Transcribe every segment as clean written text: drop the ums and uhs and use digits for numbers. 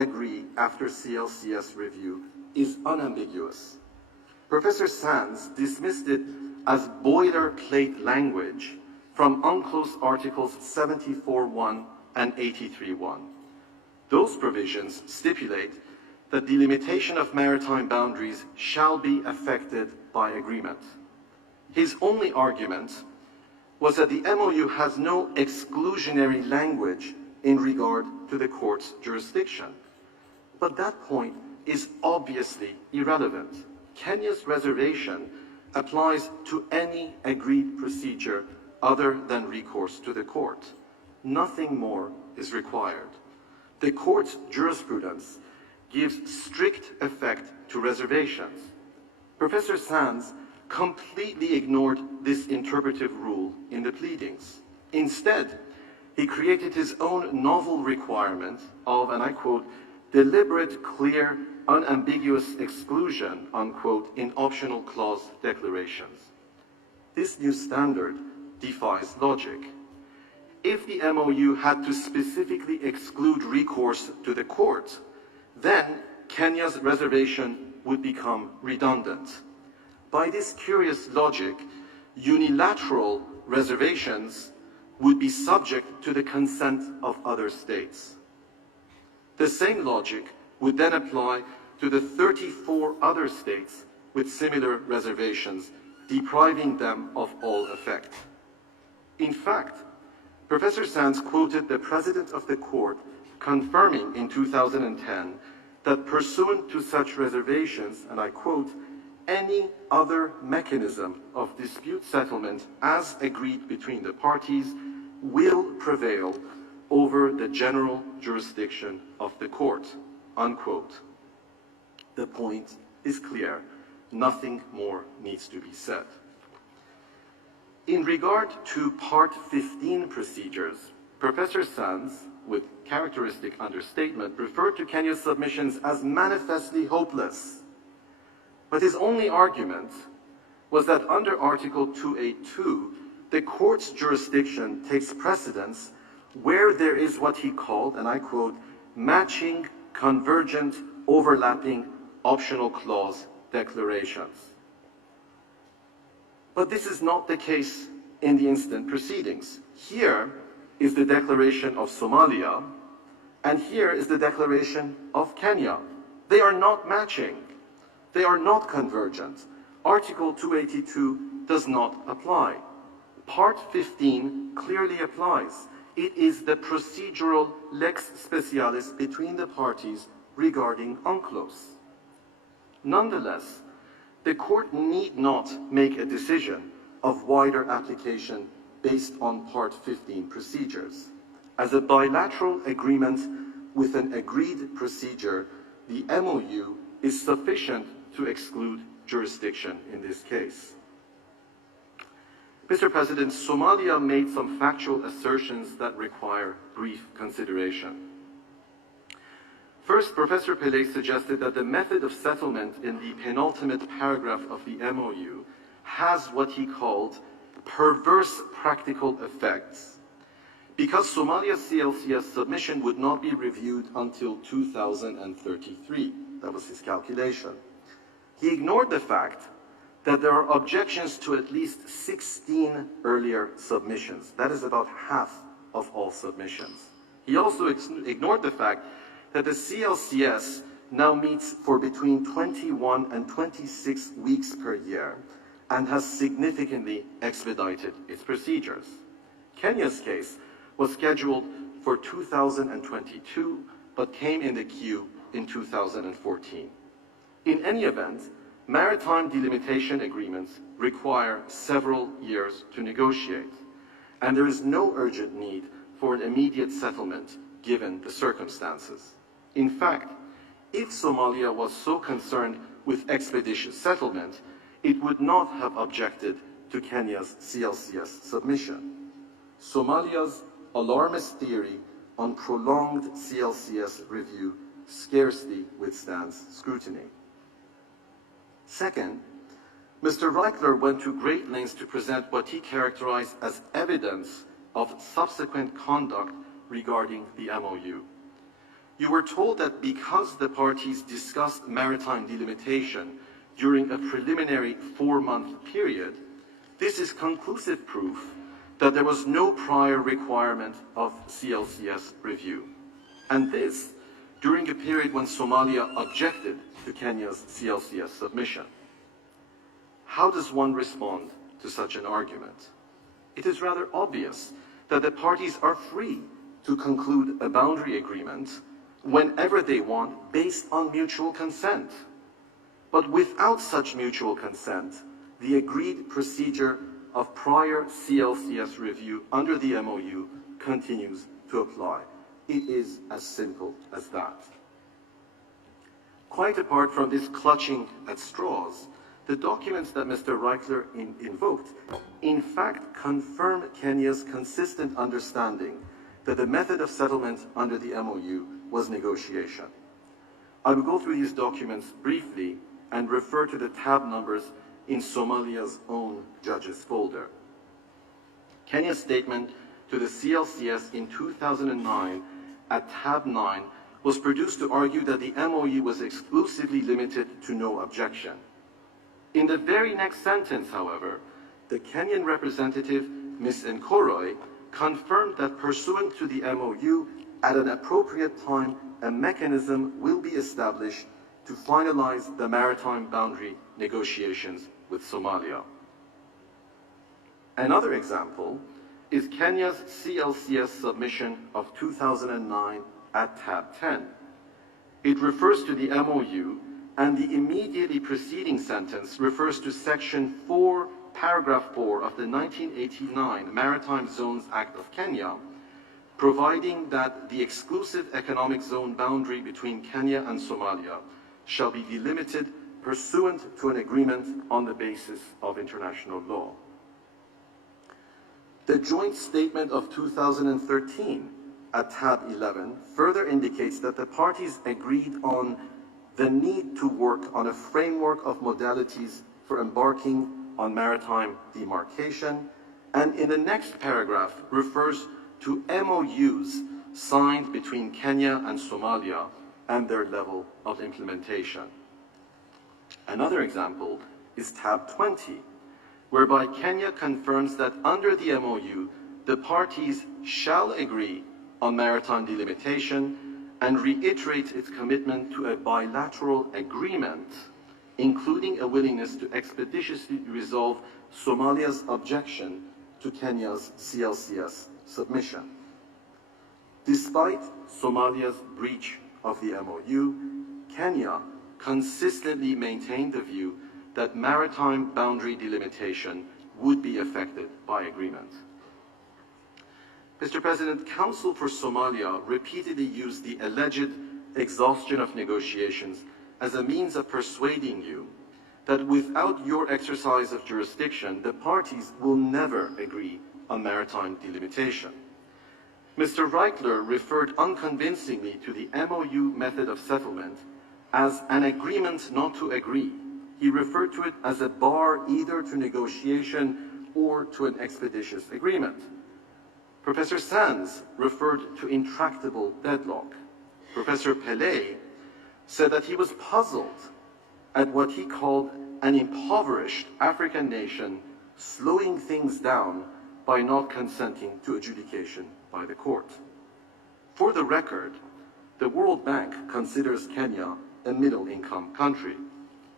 agree after CLCS review is unambiguous. Professor Sands dismissed it as boilerplate language from UNCLOS Articles 74.1 and 83.1. Those provisions stipulate that the delimitation of maritime boundaries shall be affected by agreement. His only argument was that the MOU has no exclusionary language in regard to the court's jurisdiction. But that point is obviously irrelevant. Kenya's reservation applies to any agreed procedure other than recourse to the court. Nothing more is required. The court's jurisprudence gives strict effect to reservations. Professor Sands completely ignored this interpretive rule in the pleadings. Instead, he created his own novel requirement of, and I quote, deliberate, clear, unambiguous exclusion, unquote, in optional clause declarations. This new standard defies logic. If the MOU had to specifically exclude recourse to the court, then Kenya's reservation would become redundant. By this curious logic, unilateral reservations would be subject to the consent of other states. The same logic would then apply to the 34 other states with similar reservations, depriving them of all effect. In fact, Professor Sands quoted the President of the Court confirming in 2010 that pursuant to such reservations, and I quote, any other mechanism of dispute settlement as agreed between the parties will prevail over the general jurisdiction of the court, unquote. The point is clear. Nothing more needs to be said. In regard to Part 15 procedures, Professor Sands, with characteristic understatement, referred to Kenya's submissions as manifestly hopeless. But his only argument was that under Article 282, the court's jurisdiction takes precedence where there is what he called, and I quote, matching, convergent, overlapping, optional clause declarations. But this is not the case in the instant proceedings. Here is the declaration of Somalia, and here is the declaration of Kenya. They are not matching. They are not convergent. Article 282 does not apply. Part 15 clearly applies. It is the procedural lex specialis between the parties regarding UNCLOS. Nonetheless, the court need not make a decision of wider application based on Part 15 procedures. As a bilateral agreement with an agreed procedure, the MOU is sufficient to exclude jurisdiction in this case. Mr. President, Somalia made some factual assertions that require brief consideration. First, Professor Pillay suggested that the method of settlement in the penultimate paragraph of the MOU has what he called perverse practical effects because Somalia's CLCS submission would not be reviewed until 2033. That was his calculation. He ignored the fact that there are objections to at least 16 earlier submissions. That is about half of all submissions. He also ignored the fact that the CLCS now meets for between 21 and 26 weeks per year and has significantly expedited its procedures. Kenya's case was scheduled for 2022, but came in the queue in 2014. In any event, maritime delimitation agreements require several years to negotiate, and there is no urgent need for an immediate settlement given the circumstances. In fact, if Somalia was so concerned with expeditious settlement, it would not have objected to Kenya's CLCS submission. Somalia's alarmist theory on prolonged CLCS review scarcely withstands scrutiny. Second, Mr. Reichler went to great lengths to present what he characterized as evidence of subsequent conduct regarding the MOU. you were told that because the parties discussed maritime delimitation during a preliminary 4-month period, this is conclusive proof that there was no prior requirement of CLCS review. And this during a period when Somalia objected to Kenya's CLCS submission. How does one respond to such an argument? It is rather obvious that the parties are free to conclude a boundary agreement whenever they want based on mutual consent. But without such mutual consent, the agreed procedure of prior CLCS review under the MOU continues to apply. It is as simple as that. Quite apart from this clutching at straws, the documents that Mr. Reichler invoked in fact confirm Kenya's consistent understanding that the method of settlement under the MOU was negotiation. I will go through these documents briefly and refer to the tab numbers in Somalia's own judges folder. Kenya's statement to the CLCS in 2009 at tab 9 was produced to argue that the MOU was exclusively limited to no objection. In the very next sentence, however, the Kenyan representative, Ms. Nkoroi, confirmed that pursuant to the MOU, at an appropriate time, a mechanism will be established to finalize the maritime boundary negotiations with Somalia. Another example is Kenya's CLCS submission of 2009 at tab 10. It refers to the MOU, and the immediately preceding sentence refers to Section 4, Paragraph 4 of the 1989 Maritime Zones Act of Kenya, providing that the exclusive economic zone boundary between Kenya and Somalia shall be delimited pursuant to an agreement on the basis of international law. The joint statement of 2013 at tab 11 further indicates that the parties agreed on the need to work on a framework of modalities for embarking on maritime demarcation, and in the next paragraph refers to MOUs signed between Kenya and Somalia and their level of implementation. Another example is tab 20, whereby Kenya confirms that under the MOU, the parties shall agree on maritime delimitation and reiterates its commitment to a bilateral agreement, including a willingness to expeditiously resolve Somalia's objection to Kenya's CLCS submission. Despite Somalia's breach of the MOU, Kenya consistently maintained the view that maritime boundary delimitation would be affected by agreement. Mr. President, Counsel for Somalia repeatedly used the alleged exhaustion of negotiations as a means of persuading you that without your exercise of jurisdiction, the parties will never agree on maritime delimitation. Mr. Reichler referred unconvincingly to the MOU method of settlement as an agreement not to agree. He referred to it as a bar either to negotiation or to an expeditious agreement. Professor Sands referred to intractable deadlock. Professor Pillay said that he was puzzled at what he called an impoverished African nation slowing things down by not consenting to adjudication by the court. For the record, the World Bank considers Kenya a middle-income country.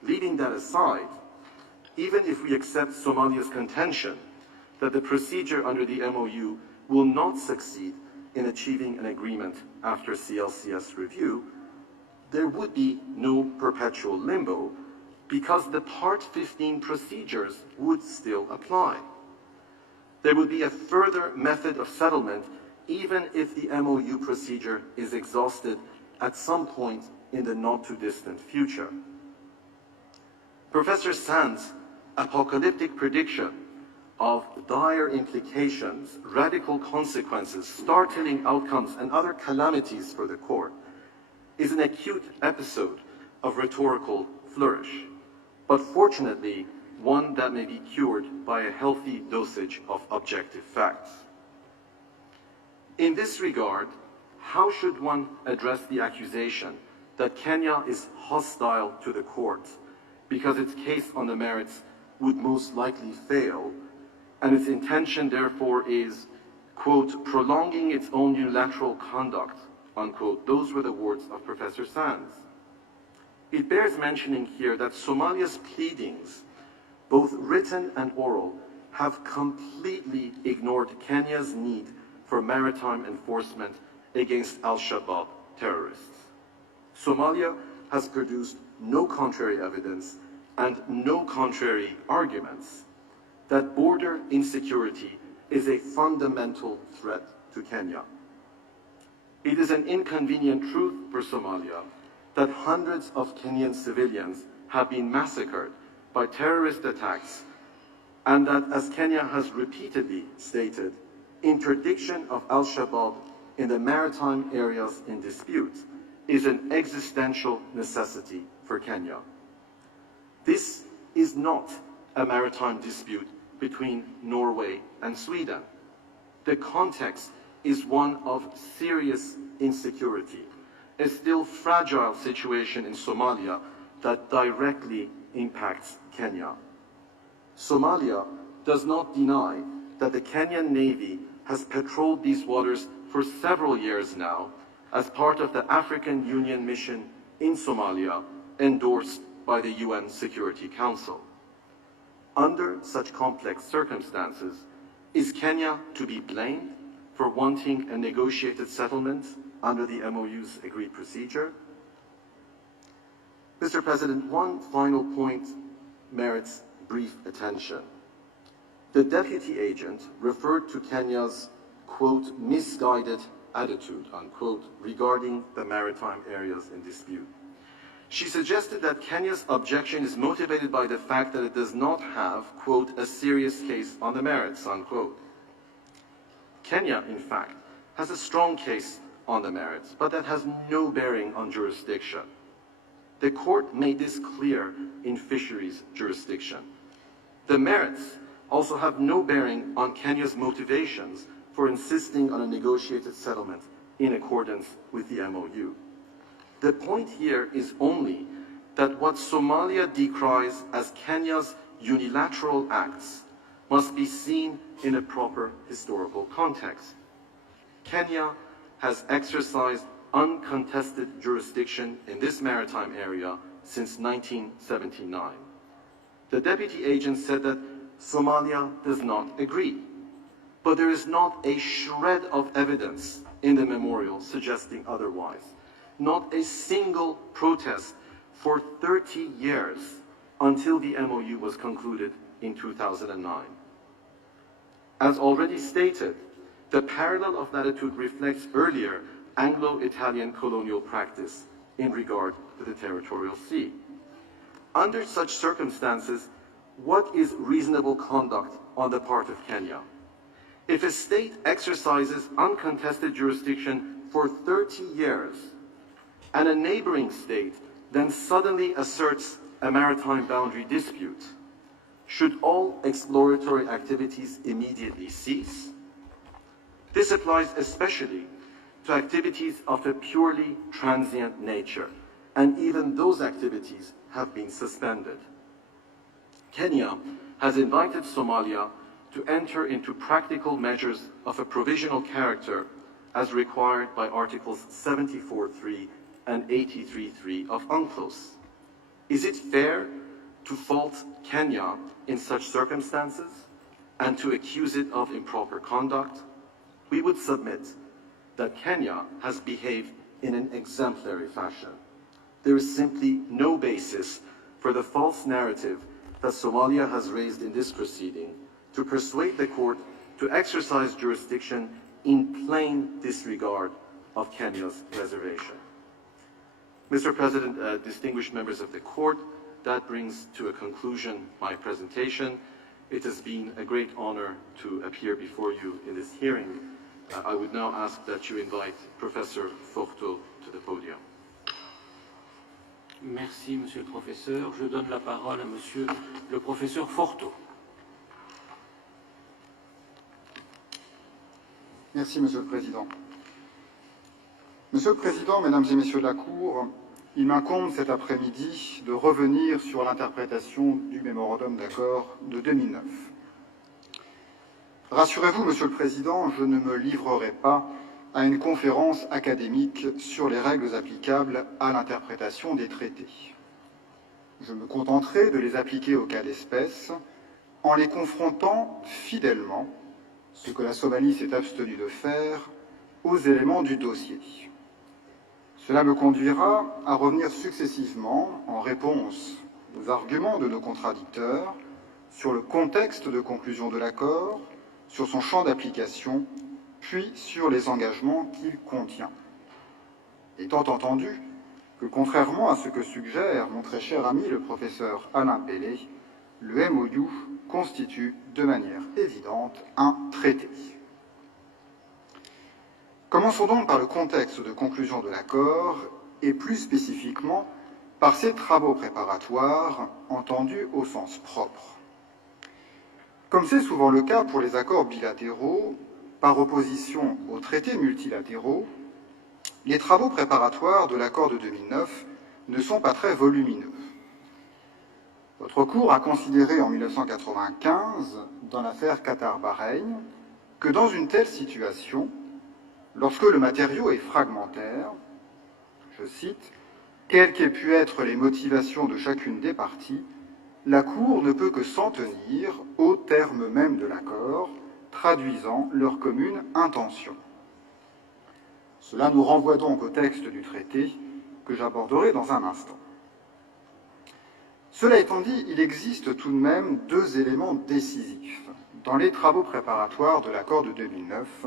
Leaving that aside, even if we accept Somalia's contention that the procedure under the MOU will not succeed in achieving an agreement after CLCS review, there would be no perpetual limbo because the Part 15 procedures would still apply. There would be a further method of settlement even if the MOU procedure is exhausted at some point in the not-too-distant future. Professor Sands' apocalyptic prediction of dire implications, radical consequences, startling outcomes, and other calamities for the court is an acute episode of rhetorical flourish, but fortunately one that may be cured by a healthy dosage of objective facts. In this regard, how should one address the accusation that Kenya is hostile to the court because its case on the merits would most likely fail, and its intention therefore is, quote, prolonging its own unilateral conduct, unquote. Those were the words of Professor Sands. It bears mentioning here that Somalia's pleadings, both written and oral, have completely ignored Kenya's need for maritime enforcement against al-Shabaab terrorists. Somalia has produced no contrary evidence and no contrary arguments that border insecurity is a fundamental threat to Kenya. It is an inconvenient truth for Somalia that hundreds of Kenyan civilians have been massacred by terrorist attacks, and that, as Kenya has repeatedly stated, interdiction of al-Shabaab in the maritime areas in dispute is an existential necessity for Kenya. This is not a maritime dispute between Norway and Sweden. The context is one of serious insecurity, a still fragile situation in Somalia that directly impacts Kenya. Somalia does not deny that the Kenyan Navy has patrolled these waters for several years now as part of the African Union mission in Somalia endorsed by the UN Security Council. Under such complex circumstances, is Kenya to be blamed for wanting a negotiated settlement under the MOU's agreed procedure? Mr. President, one final point merits brief attention. The deputy agent referred to Kenya's, quote, misguided attitude, unquote, regarding the maritime areas in dispute. She suggested that Kenya's objection is motivated by the fact that it does not have, quote, a serious case on the merits, unquote. Kenya, in fact, has a strong case on the merits, but that has no bearing on jurisdiction. The court made this clear in fisheries jurisdiction. The merits also have no bearing on Kenya's motivations for insisting on a negotiated settlement in accordance with the MOU. The point here is only that what Somalia decries as Kenya's unilateral acts must be seen in a proper historical context. Kenya has exercised uncontested jurisdiction in this maritime area since 1979. The deputy agent said that Somalia does not agree, but there is not a shred of evidence in the memorial suggesting otherwise. Not a single protest for 30 years until the MOU was concluded in 2009. As already stated, the parallel of latitude reflects earlier Anglo-Italian colonial practice in regard to the territorial sea. Under such circumstances, what is reasonable conduct on the part of Kenya? If a state exercises uncontested jurisdiction for 30 years, and a neighboring state then suddenly asserts a maritime boundary dispute, should all exploratory activities immediately cease? This applies especially to activities of a purely transient nature, and even those activities have been suspended. Kenya has invited Somalia to enter into practical measures of a provisional character as required by Articles 74.3 and 83.3 of UNCLOS. Is it fair to fault Kenya in such circumstances and to accuse it of improper conduct? We would submit that Kenya has behaved in an exemplary fashion. There is simply no basis for the false narrative that Somalia has raised in this proceeding to persuade the court to exercise jurisdiction in plain disregard of Kenya's reservation. Mr. President, distinguished members of the court, that brings to a conclusion my presentation. It has been a great honor to appear before you in this hearing. I would now ask that you invite Professor Forteau to the podium. Merci, Monsieur le Professeur. Je donne la parole à Monsieur le Professeur Forteau. Merci, Monsieur le Président. Monsieur le Président, Mesdames et Messieurs de la Cour, il m'incombe cet après-midi de revenir sur l'interprétation du mémorandum d'accord de 2009. Rassurez-vous, Monsieur le Président, je ne me livrerai pas à une conférence académique sur les règles applicables à l'interprétation des traités. Je me contenterai de les appliquer au cas d'espèce en les confrontant fidèlement, ce que la Somalie s'est abstenue de faire, aux éléments du dossier. Cela me conduira à revenir successivement, en réponse aux arguments de nos contradicteurs, sur le contexte de conclusion de l'accord, sur son champ d'application, puis sur les engagements qu'il contient. Étant entendu que, contrairement à ce que suggère mon très cher ami le professeur Alain Pellet, le MOU constitue de manière évidente un traité. Commençons donc par le contexte de conclusion de l'accord et plus spécifiquement par ses travaux préparatoires entendus au sens propre. Comme c'est souvent le cas pour les accords bilatéraux, par opposition aux traités multilatéraux, les travaux préparatoires de l'accord de 2009 ne sont pas très volumineux. Votre Cour a considéré en 1995, dans l'affaire Qatar-Bahreïn, que dans une telle situation, lorsque le matériau est fragmentaire, je cite, « quelles qu'aient pu être les motivations de chacune des parties, la Cour ne peut que s'en tenir aux termes mêmes de l'accord, traduisant leur commune intention. » Cela nous renvoie donc au texte du traité que j'aborderai dans un instant. Cela étant dit, il existe tout de même deux éléments décisifs dans les travaux préparatoires de l'accord de 2009,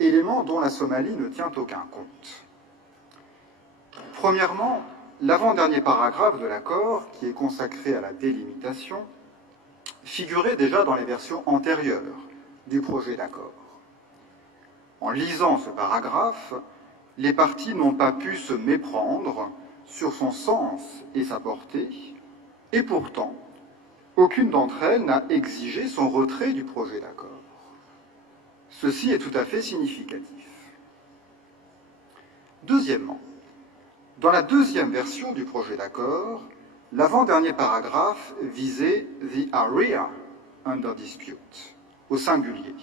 éléments dont la Somalie ne tient aucun compte. Premièrement, l'avant-dernier paragraphe de l'accord, qui est consacré à la délimitation, figurait déjà dans les versions antérieures du projet d'accord. En lisant ce paragraphe, les parties n'ont pas pu se méprendre sur son sens et sa portée, et pourtant, aucune d'entre elles n'a exigé son retrait du projet d'accord. Ceci est tout à fait significatif. Deuxièmement, dans la deuxième version du projet d'accord, l'avant-dernier paragraphe visait « the area under dispute » au singulier.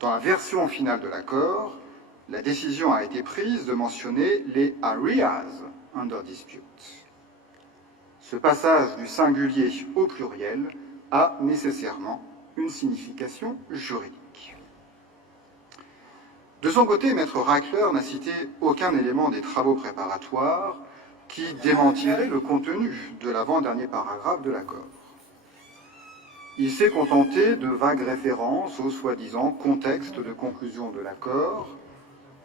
Dans la version finale de l'accord, la décision a été prise de mentionner les « areas under dispute ». Ce passage du singulier au pluriel a nécessairement une signification juridique. De son côté, Maître Reichler n'a cité aucun élément des travaux préparatoires qui démentirait le contenu de l'avant-dernier paragraphe de l'accord. Il s'est contenté de vagues références au soi-disant contexte de conclusion de l'accord,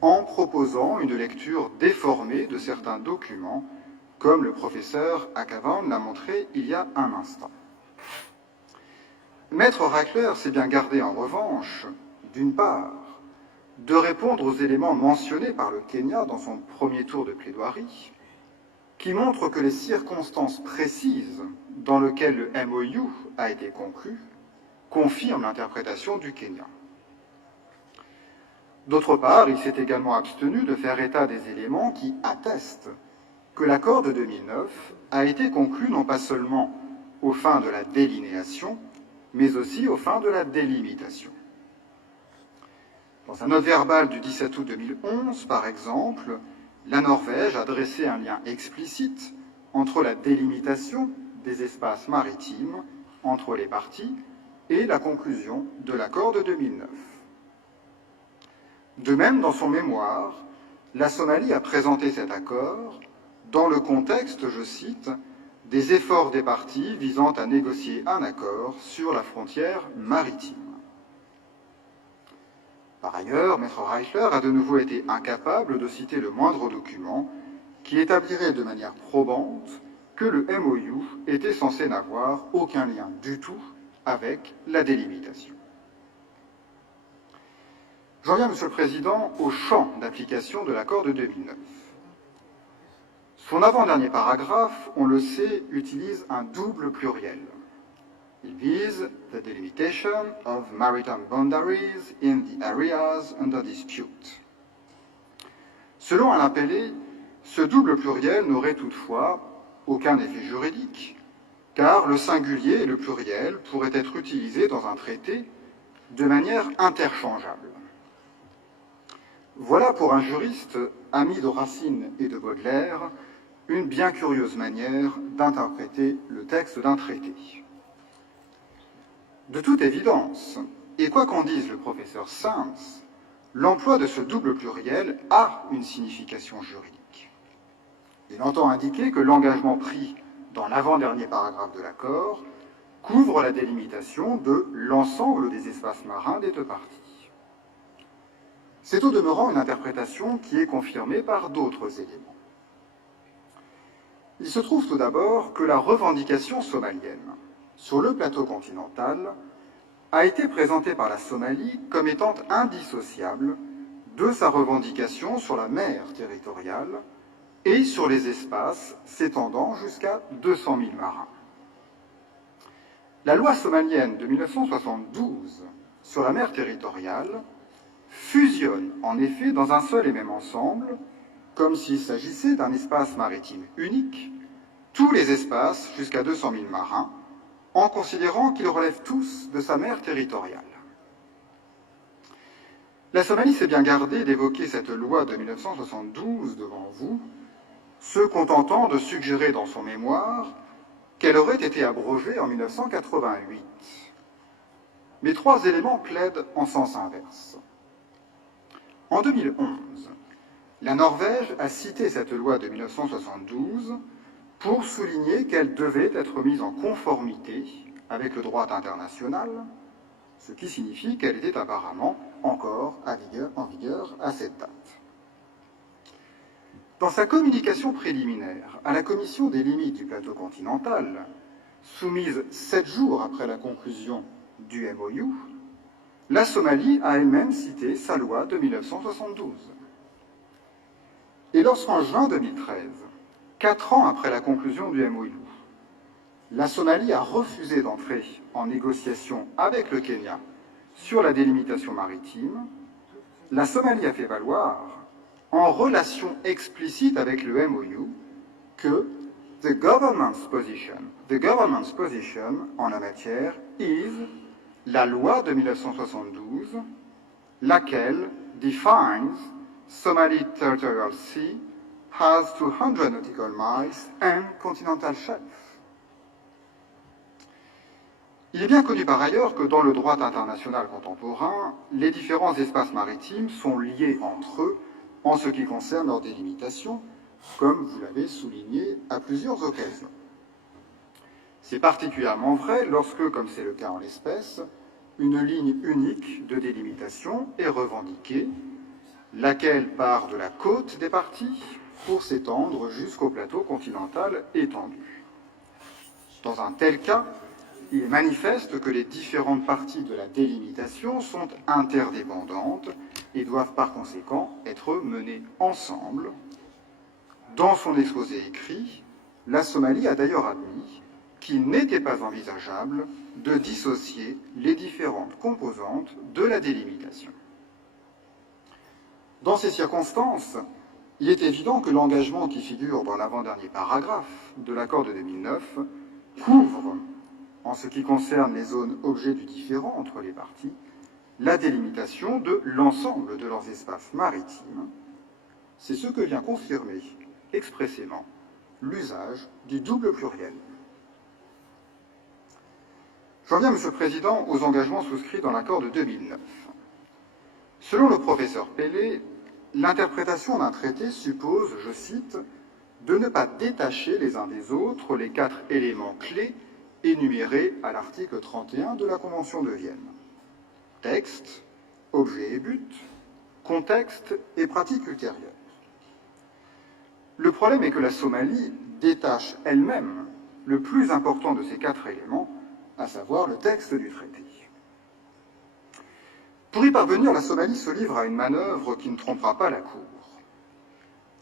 en proposant une lecture déformée de certains documents, comme le professeur Akavan l'a montré il y a un instant. Maître Reichler s'est bien gardé en revanche, d'une part, de répondre aux éléments mentionnés par le Kenya dans son premier tour de plaidoirie, qui montrent que les circonstances précises dans lesquelles le MOU a été conclu confirment l'interprétation du Kenya. D'autre part, il s'est également abstenu de faire état des éléments qui attestent que l'accord de 2009 a été conclu non pas seulement aux fins de la délinéation, mais aussi aux fins de la délimitation. Dans sa note verbale du 17 août 2011, par exemple, la Norvège a dressé un lien explicite entre la délimitation des espaces maritimes entre les parties et la conclusion de l'accord de 2009. De même, dans son mémoire, la Somalie a présenté cet accord dans le contexte, je cite, des efforts des parties visant à négocier un accord sur la frontière maritime. Par ailleurs, Maître Reichler a de nouveau été incapable de citer le moindre document qui établirait de manière probante que le MOU était censé n'avoir aucun lien du tout avec la délimitation. J'en viens, Monsieur le Président, au champ d'application de l'accord de 2009. Son avant-dernier paragraphe, on le sait, utilise un double pluriel. Il vise the delimitation of maritime boundaries in the areas under dispute. Selon Alain Pellet, ce double pluriel n'aurait toutefois aucun effet juridique, car le singulier et le pluriel pourraient être utilisés dans un traité de manière interchangeable. Voilà pour un juriste, ami de Racine et de Baudelaire, une bien curieuse manière d'interpréter le texte d'un traité. De toute évidence, et quoi qu'en dise le professeur Sands, l'emploi de ce double pluriel a une signification juridique. Il entend indiquer que l'engagement pris dans l'avant-dernier paragraphe de l'accord couvre la délimitation de l'ensemble des espaces marins des deux parties. C'est au demeurant une interprétation qui est confirmée par d'autres éléments. Il se trouve tout d'abord que la revendication somalienne sur le plateau continental a été présentée par la Somalie comme étant indissociable de sa revendication sur la mer territoriale et sur les espaces s'étendant jusqu'à 200 000 marins. La loi somalienne de 1972 sur la mer territoriale fusionne en effet dans un seul et même ensemble, comme s'il s'agissait d'un espace maritime unique, tous les espaces jusqu'à 200 000 marins, en considérant qu'ils relèvent tous de sa mer territoriale. La Somalie s'est bien gardée d'évoquer cette loi de 1972 devant vous, se contentant de suggérer dans son mémoire qu'elle aurait été abrogée en 1988. Mais trois éléments plaident en sens inverse. En 2011, la Norvège a cité cette loi de 1972 pour souligner qu'elle devait être mise en conformité avec le droit international, ce qui signifie qu'elle était apparemment encore en vigueur à cette date. Dans sa communication préliminaire à la Commission des limites du plateau continental, soumise 7 jours après la conclusion du MOU, la Somalie a elle-même cité sa loi de 1972. Et lorsqu'en juin 2013, 4 ans après la conclusion du MOU, la Somalie a refusé d'entrer en négociation avec le Kenya sur la délimitation maritime, la Somalie a fait valoir, en relation explicite avec le MOU, que the government's position en la matière is la loi de 1972, laquelle defines Somali Territorial Sea has 200 nautical miles and continental shelf. Il est bien connu par ailleurs que dans le droit international contemporain, les différents espaces maritimes sont liés entre eux en ce qui concerne leur délimitation, comme vous l'avez souligné à plusieurs occasions. C'est particulièrement vrai lorsque, comme c'est le cas en l'espèce, une ligne unique de délimitation est revendiquée, laquelle part de la côte des parties pour s'étendre jusqu'au plateau continental étendu. Dans un tel cas, il est manifeste que les différentes parties de la délimitation sont interdépendantes et doivent par conséquent être menées ensemble. Dans son exposé écrit, la Somalie a d'ailleurs admis qu'il n'était pas envisageable de dissocier les différentes composantes de la délimitation. Dans ces circonstances, il est évident que l'engagement qui figure dans l'avant-dernier paragraphe de l'accord de 2009 couvre, en ce qui concerne les zones objets du différend entre les parties, la délimitation de l'ensemble de leurs espaces maritimes. C'est ce que vient confirmer expressément l'usage du double pluriel. J'en viens, Monsieur le Président, aux engagements souscrits dans l'accord de 2009. Selon le professeur Pellet, l'interprétation d'un traité suppose, je cite, de ne pas détacher les uns des autres les 4 éléments clés énumérés à l'article 31 de la Convention de Vienne. Texte, objet et but, contexte et pratique ultérieure. Le problème est que la Somalie détache elle-même le plus important de ces 4 éléments, à savoir le texte du traité. Pour y parvenir, la Somalie se livre à une manœuvre qui ne trompera pas la Cour.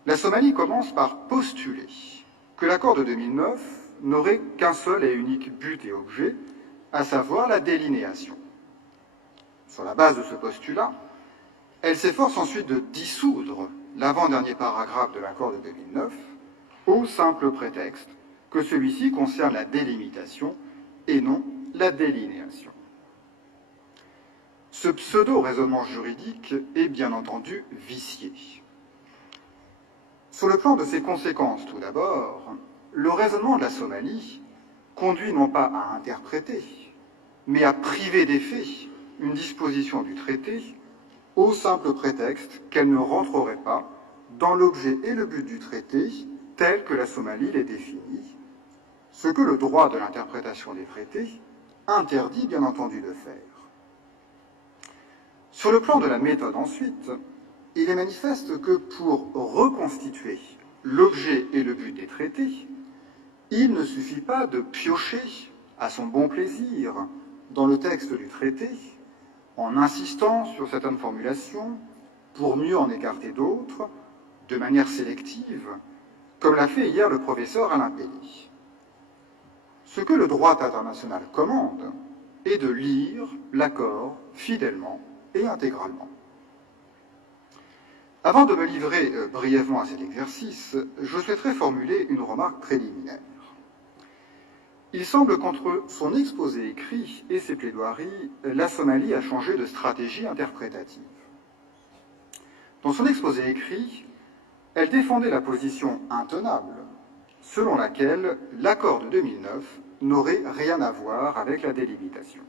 La Somalie commence par postuler que l'accord de 2009 n'aurait qu'un seul et unique but et objet, à savoir la délinéation. Sur la base de ce postulat, elle s'efforce ensuite de dissoudre l'avant-dernier paragraphe de l'accord de 2009, au simple prétexte que celui-ci concerne la délimitation et non la délinéation. Ce pseudo-raisonnement juridique est bien entendu vicié. Sur le plan de ses conséquences, tout d'abord, le raisonnement de la Somalie conduit non pas à interpréter, mais à priver d'effet une disposition du traité au simple prétexte qu'elle ne rentrerait pas dans l'objet et le but du traité tel que la Somalie les définit, ce que le droit de l'interprétation des traités interdit bien entendu de faire. Sur le plan de la méthode ensuite, il est manifeste que pour reconstituer l'objet et le but des traités, il ne suffit pas de piocher à son bon plaisir dans le texte du traité, en insistant sur certaines formulations pour mieux en écarter d'autres, de manière sélective, comme l'a fait hier le professeur Alain Pelly. Ce que le droit international commande est de lire l'accord fidèlement et intégralement. Avant de me livrer brièvement à cet exercice, je souhaiterais formuler une remarque préliminaire. Il semble qu'entre son exposé écrit et ses plaidoiries, la Somalie a changé de stratégie interprétative. Dans son exposé écrit, elle défendait la position intenable selon laquelle l'accord de 2009 n'aurait rien à voir avec la délimitation.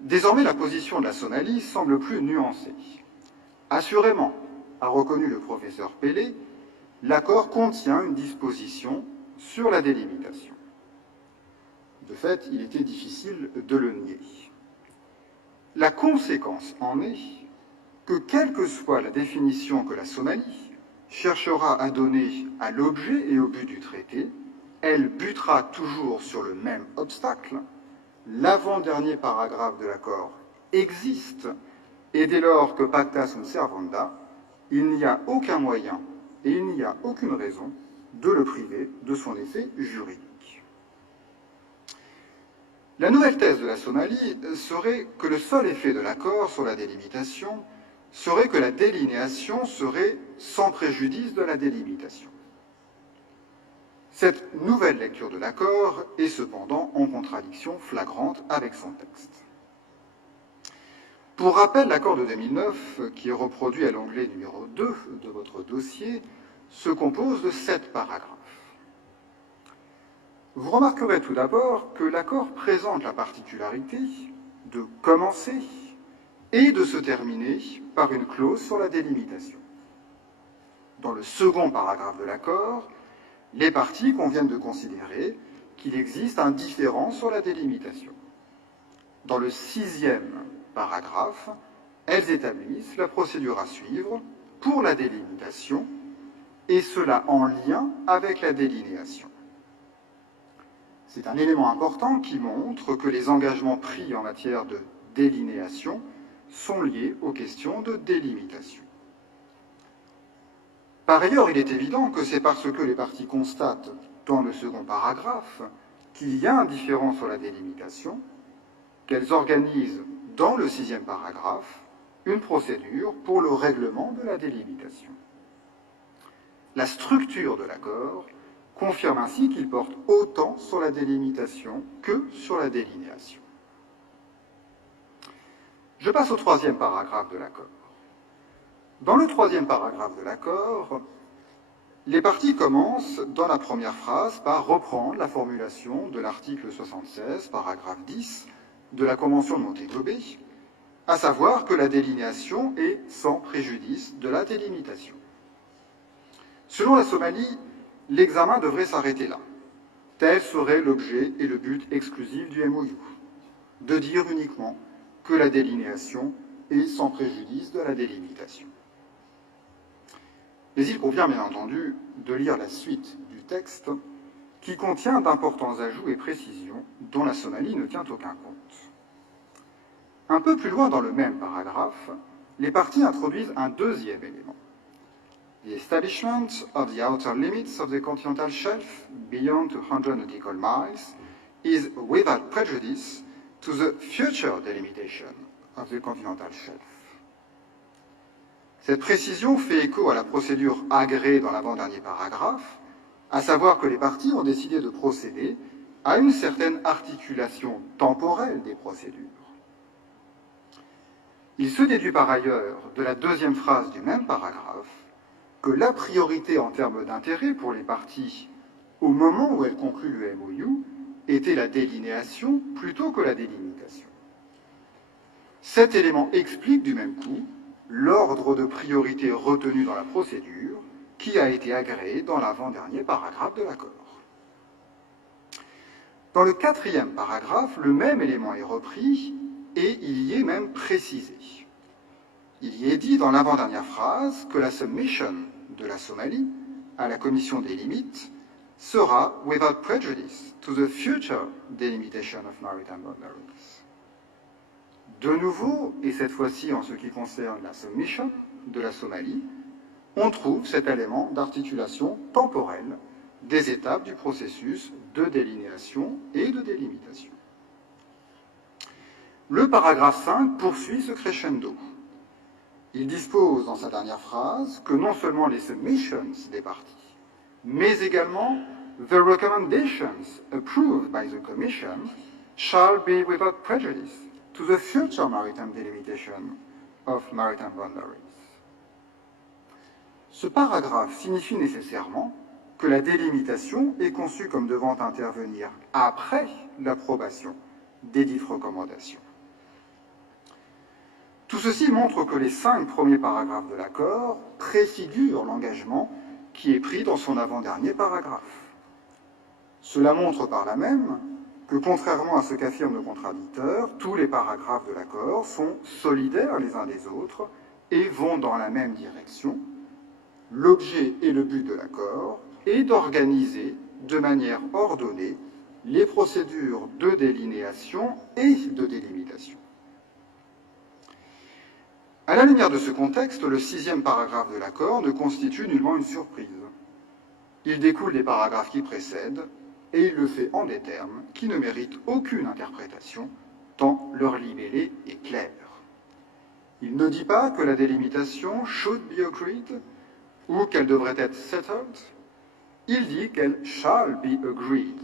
Désormais, la position de la Somalie semble plus nuancée. Assurément, a reconnu le professeur Pelé, l'accord contient une disposition sur la délimitation. De fait, il était difficile de le nier. La conséquence en est que, quelle que soit la définition que la Somalie cherchera à donner à l'objet et au but du traité, elle butera toujours sur le même obstacle. L'avant-dernier paragraphe de l'accord existe, et dès lors que pacta sunt servanda, il n'y a aucun moyen et il n'y a aucune raison de le priver de son effet juridique. La nouvelle thèse de la Somalie serait que le seul effet de l'accord sur la délimitation serait que la délinéation serait sans préjudice de la délimitation. Cette nouvelle lecture de l'accord est cependant en contradiction flagrante avec son texte. Pour rappel, l'accord de 2009, qui est reproduit à l'onglet numéro 2 de votre dossier, se compose de 7 paragraphes. Vous remarquerez tout d'abord que l'accord présente la particularité de commencer et de se terminer par une clause sur la délimitation. Dans le second paragraphe de l'accord, les parties conviennent de considérer qu'il existe un différend sur la délimitation. Dans le 6e paragraphe, elles établissent la procédure à suivre pour la délimitation, et cela en lien avec la délinéation. C'est un élément important qui montre que les engagements pris en matière de délinéation sont liés aux questions de délimitation. Par ailleurs, il est évident que c'est parce que les parties constatent dans le second paragraphe qu'il y a un différend sur la délimitation qu'elles organisent dans le 6e paragraphe une procédure pour le règlement de la délimitation. La structure de l'accord confirme ainsi qu'il porte autant sur la délimitation que sur la délinéation. Je passe au 3e paragraphe de l'accord. Dans le 3e paragraphe de l'accord, les parties commencent dans la première phrase par reprendre la formulation de l'article 76, paragraphe 10 de la Convention de Montego Bay, à savoir que la délinéation est sans préjudice de la délimitation. Selon la Somalie, l'examen devrait s'arrêter là. Tel serait l'objet et le but exclusif du MOU, de dire uniquement que la délinéation est sans préjudice de la délimitation. Mais il convient bien entendu de lire la suite du texte qui contient d'importants ajouts et précisions dont la Somalie ne tient aucun compte. Un peu plus loin dans le même paragraphe, les parties introduisent un deuxième élément. The establishment of the outer limits of the continental shelf beyond 200 nautical miles is without prejudice to the future delimitation of the continental shelf. Cette précision fait écho à la procédure agréée dans l'avant-dernier paragraphe, à savoir que les parties ont décidé de procéder à une certaine articulation temporelle des procédures. Il se déduit par ailleurs de la deuxième phrase du même paragraphe que la priorité en termes d'intérêt pour les parties au moment où elles concluent le MOU était la délinéation plutôt que la délimitation. Cet élément explique du même coup l'ordre de priorité retenu dans la procédure qui a été agréé dans l'avant-dernier paragraphe de l'accord. Dans le quatrième paragraphe, le même élément est repris et il y est même précisé. Il y est dit dans l'avant-dernière phrase que la submission de la Somalie à la commission des limites sera without prejudice to the future delimitation of maritime boundaries. De nouveau, et cette fois-ci en ce qui concerne la submission de la Somalie, on trouve cet élément d'articulation temporelle des étapes du processus de délinéation et de délimitation. Le paragraphe 5 poursuit ce crescendo. Il dispose dans sa dernière phrase que non seulement les submissions des parties, mais également the recommendations approved by the Commission shall be without prejudice to the future maritime delimitation of maritime boundaries. Ce paragraphe signifie nécessairement que la délimitation est conçue comme devant intervenir après l'approbation des dites recommandations. Tout ceci montre que les 5 premiers paragraphes de l'accord préfigurent l'engagement qui est pris dans son avant-dernier paragraphe. Cela montre par là même que, contrairement à ce qu'affirme le contradicteur, tous les paragraphes de l'accord sont solidaires les uns des autres et vont dans la même direction. L'objet et le but de l'accord est d'organiser de manière ordonnée les procédures de délinéation et de délimitation. À la lumière de ce contexte, le 6e paragraphe de l'accord ne constitue nullement une surprise. Il découle des paragraphes qui précèdent, et il le fait en des termes qui ne méritent aucune interprétation, tant leur libellé est clair. Il ne dit pas que la délimitation should be agreed ou qu'elle devrait être settled, il dit qu'elle shall be agreed.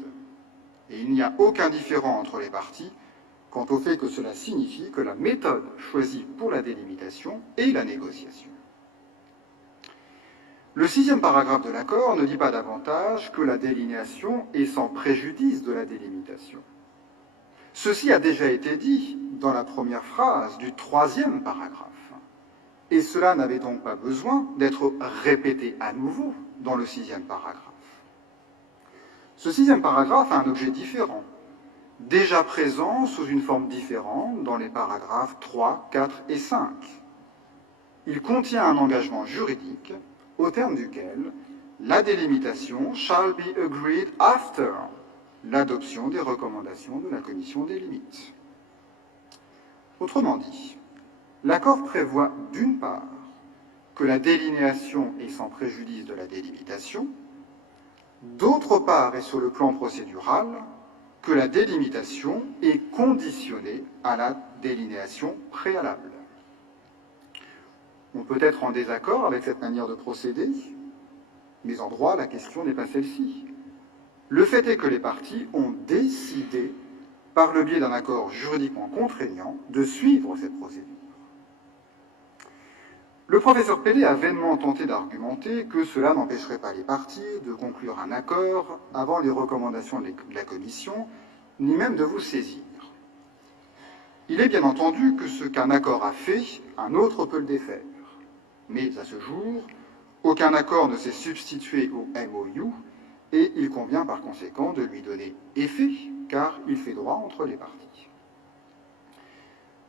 Et il n'y a aucun différend entre les parties quant au fait que cela signifie que la méthode choisie pour la délimitation est la négociation. Le 6e paragraphe de l'accord ne dit pas davantage que la délinéation est sans préjudice de la délimitation. Ceci a déjà été dit dans la première phrase du 3e paragraphe, et cela n'avait donc pas besoin d'être répété à nouveau dans le 6e paragraphe. Ce 6e paragraphe a un objet différent, déjà présent sous une forme différente dans les paragraphes 3, 4 et 5. Il contient un engagement juridique au terme duquel la délimitation shall be agreed after l'adoption des recommandations de la Commission des limites. Autrement dit, l'accord prévoit d'une part que la délinéation est sans préjudice de la délimitation, d'autre part et sur le plan procédural, que la délimitation est conditionnée à la délinéation préalable. On peut être en désaccord avec cette manière de procéder, mais en droit, la question n'est pas celle-ci. Le fait est que les parties ont décidé, par le biais d'un accord juridiquement contraignant, de suivre cette procédure. Le professeur Pellet a vainement tenté d'argumenter que cela n'empêcherait pas les parties de conclure un accord avant les recommandations de la Commission, ni même de vous saisir. Il est bien entendu que ce qu'un accord a fait, un autre peut le défaire. Mais à ce jour, aucun accord ne s'est substitué au MOU et il convient par conséquent de lui donner effet, car il fait droit entre les parties.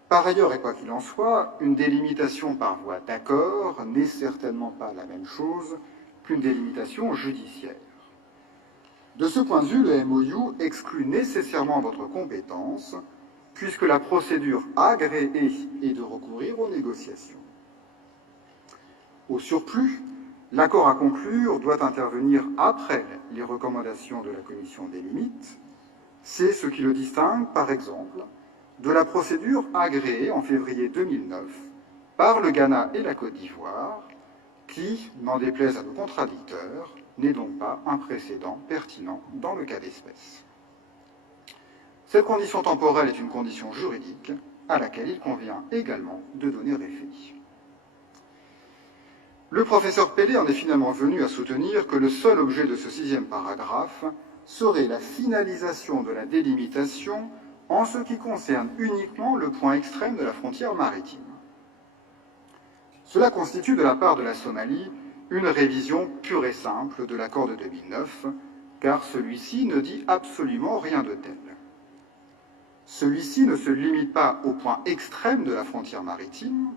Par ailleurs, et quoi qu'il en soit, une délimitation par voie d'accord n'est certainement pas la même chose qu'une délimitation judiciaire. De ce point de vue, le MOU exclut nécessairement votre compétence, puisque la procédure agréée est de recourir aux négociations. Au surplus, l'accord à conclure doit intervenir après les recommandations de la Commission des limites. C'est ce qui le distingue, par exemple, de la procédure agréée en février 2009 par le Ghana et la Côte d'Ivoire, qui, n'en déplaise à nos contradicteurs, n'est donc pas un précédent pertinent dans le cas d'espèce. Cette condition temporelle est une condition juridique à laquelle il convient également de donner effet. Le professeur Pellé en est finalement venu à soutenir que le seul objet de ce 6e paragraphe serait la finalisation de la délimitation en ce qui concerne uniquement le point extrême de la frontière maritime. Cela constitue de la part de la Somalie une révision pure et simple de l'accord de 2009, car celui-ci ne dit absolument rien de tel. Celui-ci ne se limite pas au point extrême de la frontière maritime,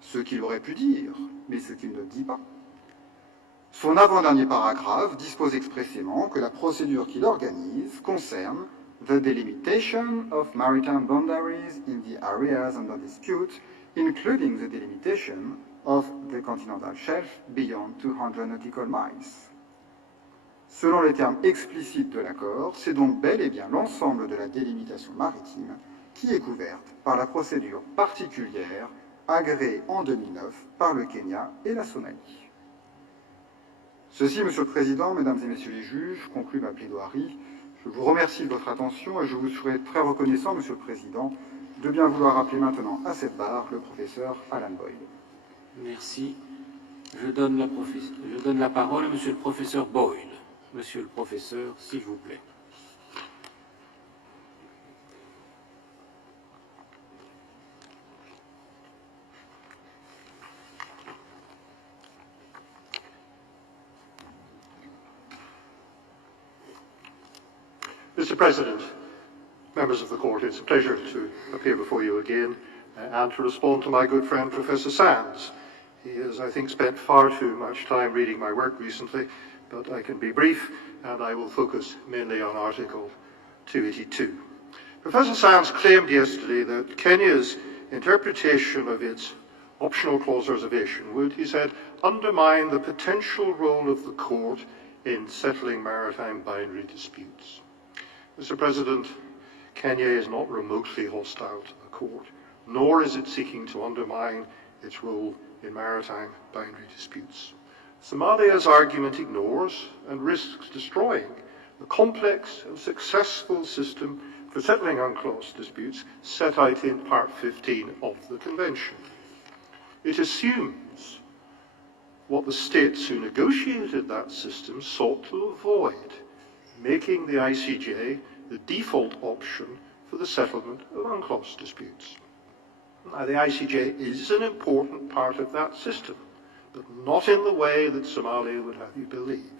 ce qu'il aurait pu dire, mais ce qu'il ne dit pas. Son avant-dernier paragraphe dispose expressément que la procédure qu'il organise concerne the delimitation of maritime boundaries in the areas under dispute, including the delimitation of the continental shelf beyond 200 nautical miles. Selon les termes explicites de l'accord, c'est donc bel et bien l'ensemble de la délimitation maritime qui est couverte par la procédure particulière agréée en 2009 par le Kenya et la Somalie. Ceci, Monsieur le Président, Mesdames et Messieurs les juges, conclut ma plaidoirie. Je vous remercie de votre attention et je vous serai très reconnaissant, Monsieur le Président, de bien vouloir appeler maintenant à cette barre le professeur Alan Boyle. Merci. Je donne la parole à Monsieur le professeur Boyle. Monsieur le professeur, s'il vous plaît. Mr. President, members of the Court, it's a pleasure to appear before you again and to respond to my good friend Professor Sands. He has, I think, spent far too much time reading my work recently, but I can be brief and I will focus mainly on Article 282. Professor Sands claimed yesterday that Kenya's interpretation of its optional clause reservation would, he said, undermine the potential role of the Court in settling maritime boundary disputes. Mr. President, Kenya is not remotely hostile to the Court, nor is it seeking to undermine its role in maritime boundary disputes. Somalia's argument ignores and risks destroying the complex and successful system for settling unclosed disputes set out in Part 15 of the Convention. It assumes what the states who negotiated that system sought to avoid, making the ICJ the default option for the settlement of unclosed disputes. Now, the ICJ is an important part of that system, but not in the way that Somalia would have you believe.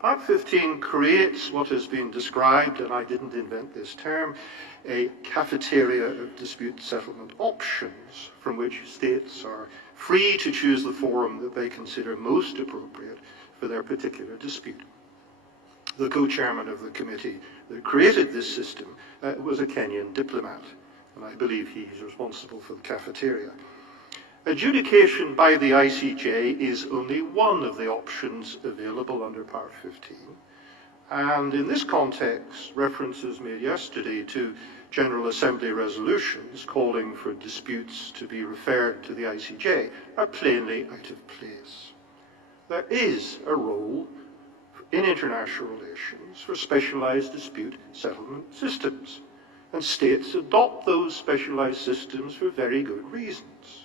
Part 15 creates what has been described, and I didn't invent this term, a cafeteria of dispute settlement options from which states are free to choose the forum that they consider most appropriate for their particular dispute. The co-chairman of the committee that created this system was a Kenyan diplomat, and I believe he is responsible for the cafeteria. Adjudication by the ICJ is only one of the options available under Part 15, and in this context, references made yesterday to General Assembly resolutions calling for disputes to be referred to the ICJ are plainly out of place. There is a role in international relations for specialized dispute settlement systems, and states adopt those specialized systems for very good reasons.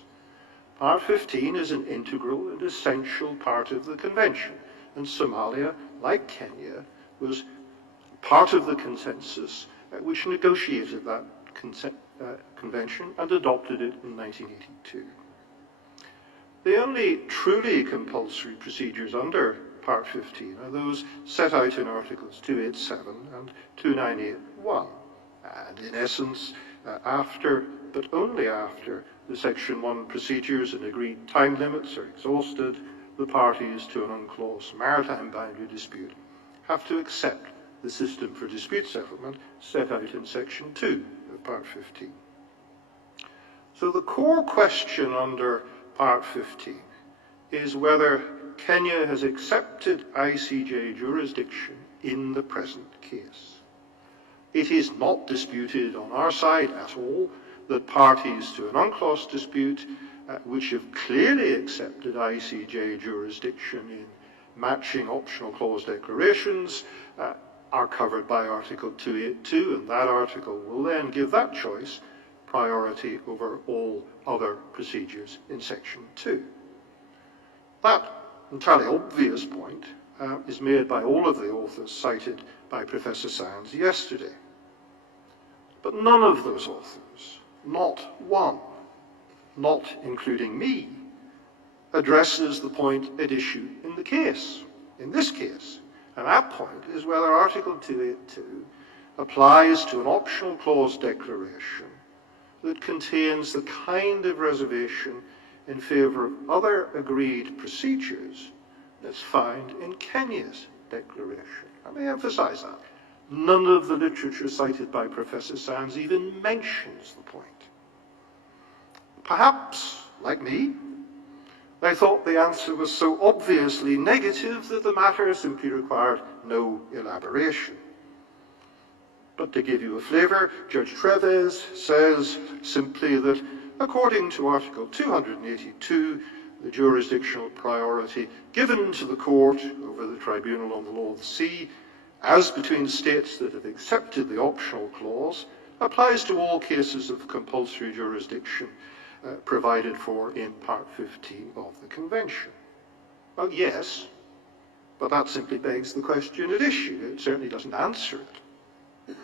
Part 15 is an integral and essential part of the Convention, and Somalia, like Kenya, was part of the consensus which negotiated that convention and adopted it in 1982. The only truly compulsory procedures under Part 15 are those set out in Articles 287 and 2981, and in essence, after, but only after, the Section 1 procedures and agreed time limits are exhausted, the parties to an unclosed maritime boundary dispute have to accept the system for dispute settlement set out in Section 2 of Part 15. So the core question under Part 15 is whether Kenya has accepted ICJ jurisdiction in the present case. It is not disputed on our side at all that parties to an UNCLOS dispute which have clearly accepted ICJ jurisdiction in matching optional clause declarations are covered by Article 282, and that article will then give that choice priority over all other procedures in Section 2. That entirely obvious point is made by all of the authors cited by Professor Sands yesterday. But none of those authors, not one, not including me, addresses the point at issue in the case, in this case. And that point is whether Article 282 applies to an optional clause declaration that contains the kind of reservation in favour of other agreed procedures that's found in Kenya's declaration. Let me emphasise that. None of the literature cited by Professor Sands even mentions the point. Perhaps, like me, they thought the answer was so obviously negative that the matter simply required no elaboration. But to give you a flavour, Judge Treves says simply that according to Article 282, the jurisdictional priority given to the court over the Tribunal on the Law of the Sea, as between states that have accepted the optional clause, applies to all cases of compulsory jurisdiction provided for in Part 15 of the Convention. Well, yes, but that simply begs the question at issue. It certainly doesn't answer it.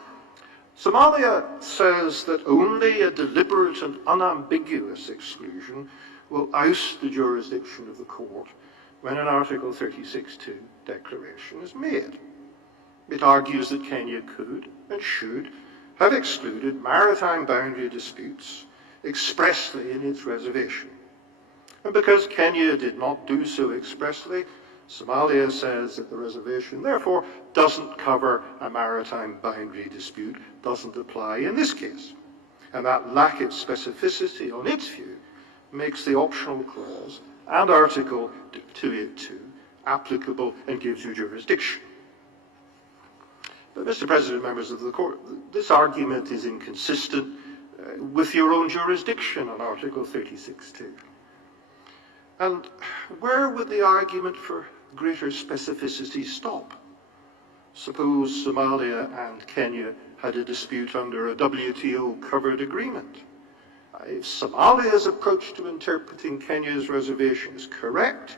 Somalia says that only a deliberate and unambiguous exclusion will oust the jurisdiction of the court when an Article 36(2) declaration is made. It argues that Kenya could and should have excluded maritime boundary disputes expressly in its reservation. And because Kenya did not do so expressly, Somalia says that the reservation therefore doesn't cover a maritime boundary dispute, doesn't apply in this case. And that lack of specificity on its view makes the optional clause and Article 282 applicable and gives you jurisdiction. But Mr. President, members of the court, this argument is inconsistent with your own jurisdiction on Article 36(2). And where would the argument for greater specificity stop? Suppose Somalia and Kenya had a dispute under a WTO-covered agreement. If Somalia's approach to interpreting Kenya's reservation is correct,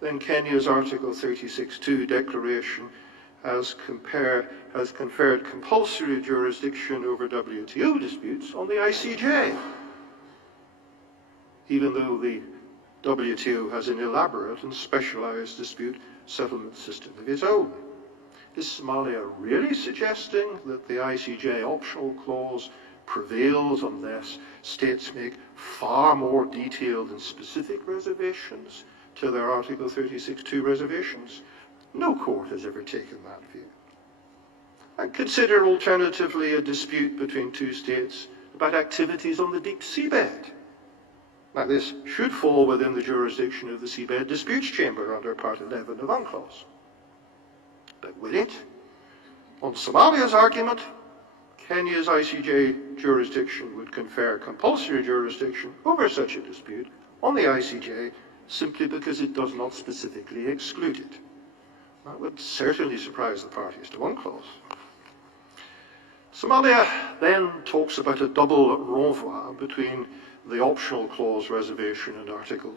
then Kenya's Article 36(2) declaration has conferred compulsory jurisdiction over WTO disputes on the ICJ, even though the WTO has an elaborate and specialised dispute settlement system of its own. Is Somalia really suggesting that the ICJ optional clause prevails unless states make far more detailed and specific reservations to their Article 36(2) reservations? No court has ever taken that view. And consider alternatively a dispute between two states about activities on the deep seabed. Now this should fall within the jurisdiction of the Seabed Disputes Chamber under Part 11 of UNCLOS. But will it? On Somalia's argument, Kenya's ICJ jurisdiction would confer compulsory jurisdiction over such a dispute on the ICJ simply because it does not specifically exclude it. That would certainly surprise the parties to UNCLOS. Somalia then talks about a double renvoi between the optional clause reservation and Article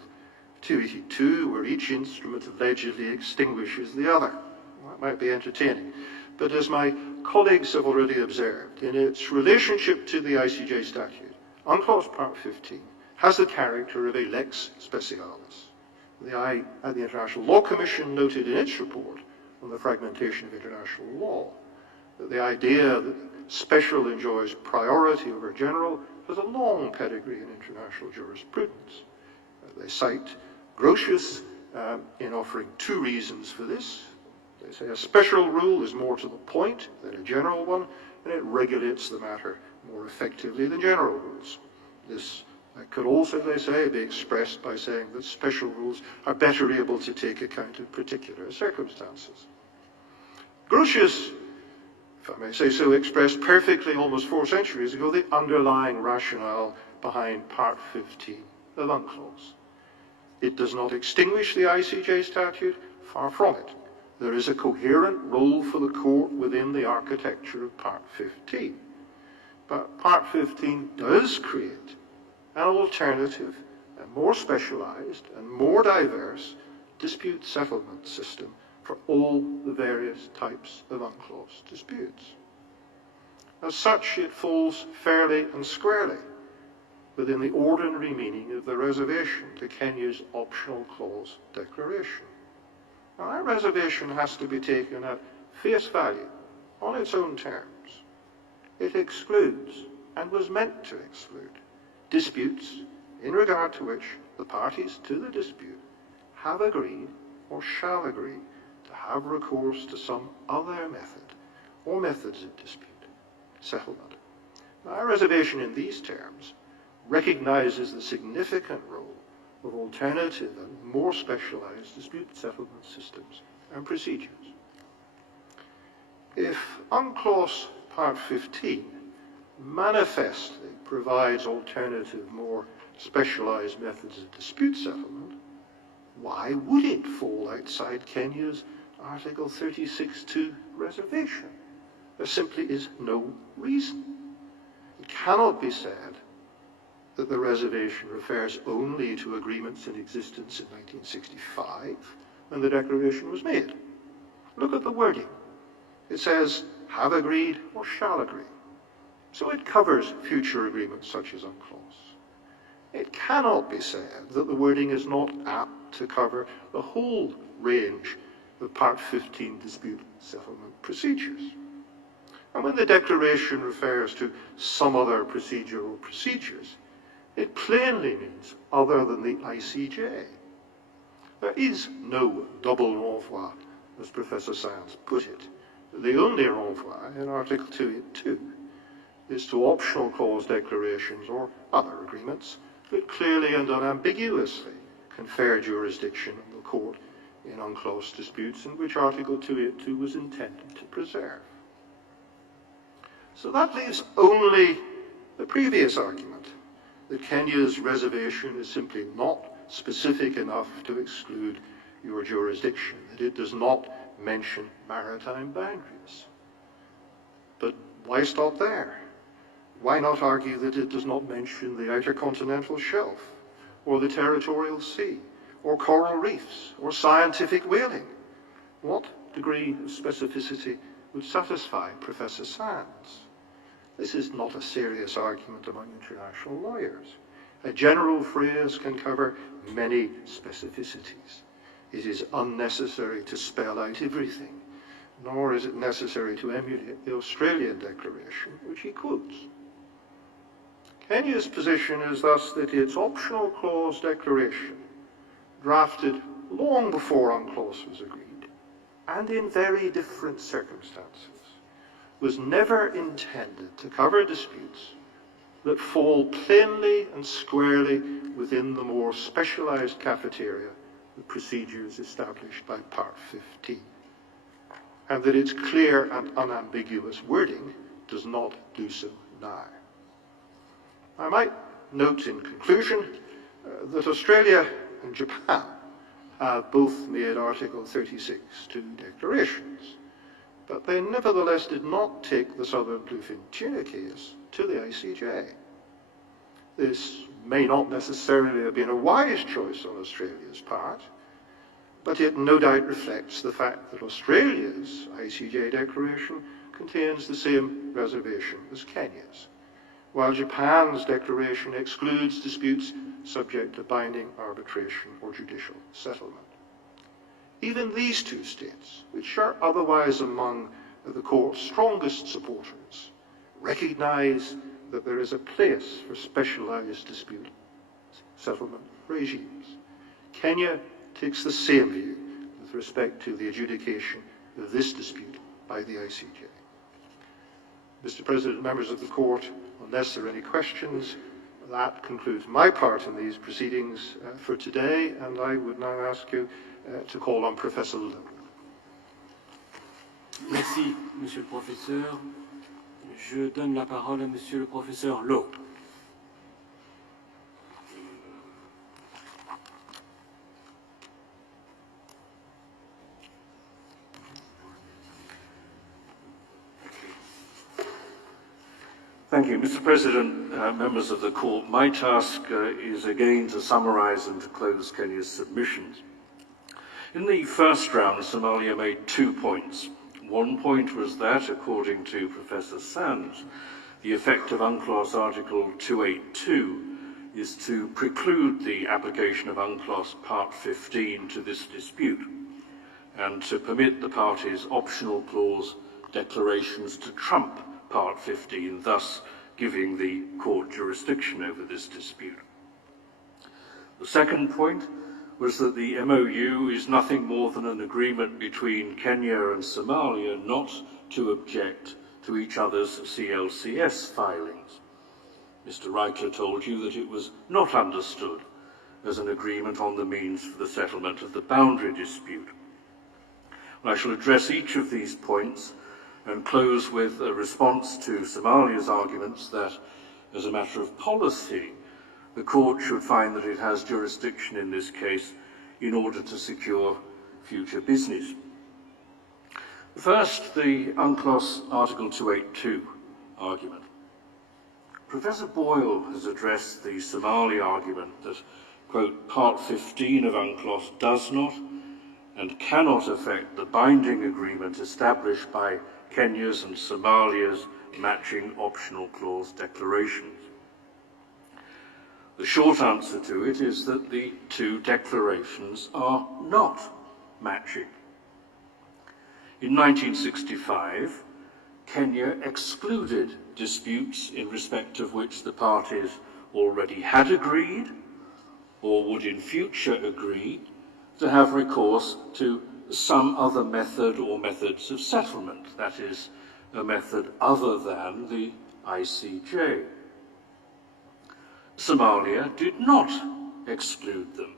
282, where each instrument allegedly extinguishes the other. That might be entertaining. But as my colleagues have already observed, in its relationship to the ICJ statute, UNCLOS Part 15 has the character of a lex specialis. The International Law Commission noted in its report on the fragmentation of international law that the idea that special enjoys priority over general has a long pedigree in international jurisprudence. They cite Grotius in offering two reasons for this. They say a special rule is more to the point than a general one, and it regulates the matter more effectively than general rules. This could also, they say, be expressed by saying that special rules are better able to take account of particular circumstances. Grotius if I may say so, expressed perfectly almost 4 centuries ago the underlying rationale behind Part 15 of UNCLOS. It does not extinguish the ICJ statute, far from it. There is a coherent role for the court within the architecture of Part 15. But Part 15 does create an alternative, a more specialized and more diverse dispute settlement system for all the various types of UNCLOS disputes. As such, it falls fairly and squarely within the ordinary meaning of the reservation to Kenya's optional clause declaration. Now, that reservation has to be taken at face value, on its own terms. It excludes, and was meant to exclude, disputes in regard to which the parties to the dispute have agreed or shall agree to have recourse to some other method or methods of dispute settlement. Now, our reservation in these terms recognizes the significant role of alternative and more specialized dispute settlement systems and procedures. If UNCLOS Part 15 manifestly provides alternative, more specialized methods of dispute settlement, why would it fall outside Kenya's Article 36(2) reservation? There simply is no reason. It cannot be said that the reservation refers only to agreements in existence in 1965 when the declaration was made. Look at the wording. It says, have agreed or shall agree. So it covers future agreements such as UNCLOS. It cannot be said that the wording is not apt to cover the whole range of Part 15 dispute settlement procedures. And when the declaration refers to some other procedure or procedures, it plainly means other than the ICJ. There is no double renvoi, as Professor Sands put it. The only renvoi in Article 282 is to optional clause declarations or other agreements that clearly and unambiguously confer jurisdiction on the court in UNCLOS disputes in which Article 282 was intended to preserve. So that leaves only the previous argument that Kenya's reservation is simply not specific enough to exclude your jurisdiction, that it does not mention maritime boundaries. But why stop there? Why not argue that it does not mention the outer continental shelf, or the territorial sea, or coral reefs, or scientific whaling? What degree of specificity would satisfy Professor Sands? This is not a serious argument among international lawyers. A general phrase can cover many specificities. It is unnecessary to spell out everything, nor is it necessary to emulate the Australian declaration, which he quotes. Kenya's position is thus that its optional clause declaration, drafted long before UNCLOS was agreed, and in very different circumstances, was never intended to cover disputes that fall plainly and squarely within the more specialized cafeteria of procedures established by Part 15, and that its clear and unambiguous wording does not do so now. I might note in conclusion that Australia and Japan have both made Article 36(2) declarations, but they nevertheless did not take the Southern Bluefin tuna case to the ICJ. This may not necessarily have been a wise choice on Australia's part, but it no doubt reflects the fact that Australia's ICJ declaration contains the same reservation as Kenya's, while Japan's declaration excludes disputes subject to binding arbitration or judicial settlement. Even these two states, which are otherwise among the court's strongest supporters, recognize that there is a place for specialized dispute settlement regimes. Kenya takes the same view with respect to the adjudication of this dispute by the ICJ. Mr. President, members of the court, unless there are any questions, that concludes my part in these proceedings for today, and I would now ask you to call on Professor Lowe. Merci, Monsieur le Professeur. Je donne la parole à Monsieur le Professeur Lowe. Thank you, Mr. President, members of the Court. My task is again to summarise and to close Kenya's submissions. In the first round, Somalia made 2 points. One point was that, according to Professor Sands, the effect of UNCLOS Article 282 is to preclude the application of UNCLOS Part 15 to this dispute and to permit the parties' optional clause declarations to trump Part 15, thus giving the court jurisdiction over this dispute. The second point was that the MOU is nothing more than an agreement between Kenya and Somalia not to object to each other's CLCS filings. Mr. Reichler told you that it was not understood as an agreement on the means for the settlement of the boundary dispute. I shall address each of these points and close with a response to Somalia's arguments that, as a matter of policy, the court should find that it has jurisdiction in this case in order to secure future business. First, the UNCLOS Article 282 argument. Professor Boyle has addressed the Somali argument that, quote, Part 15 of UNCLOS does not and cannot affect the binding agreement established by Kenya's and Somalia's matching optional clause declarations. The short answer to it is that the two declarations are not matching. In 1965, Kenya excluded disputes in respect of which the parties already had agreed or would in future agree to have recourse to some other method or methods of settlement, that is, a method other than the ICJ. Somalia did not exclude them.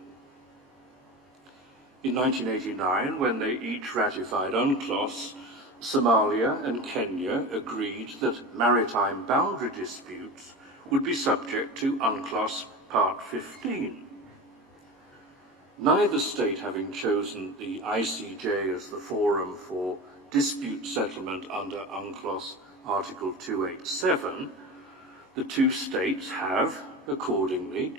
In 1989, when they each ratified UNCLOS, Somalia and Kenya agreed that maritime boundary disputes would be subject to UNCLOS Part 15. Neither state having chosen the ICJ as the forum for dispute settlement under UNCLOS Article 287, the two states have, accordingly,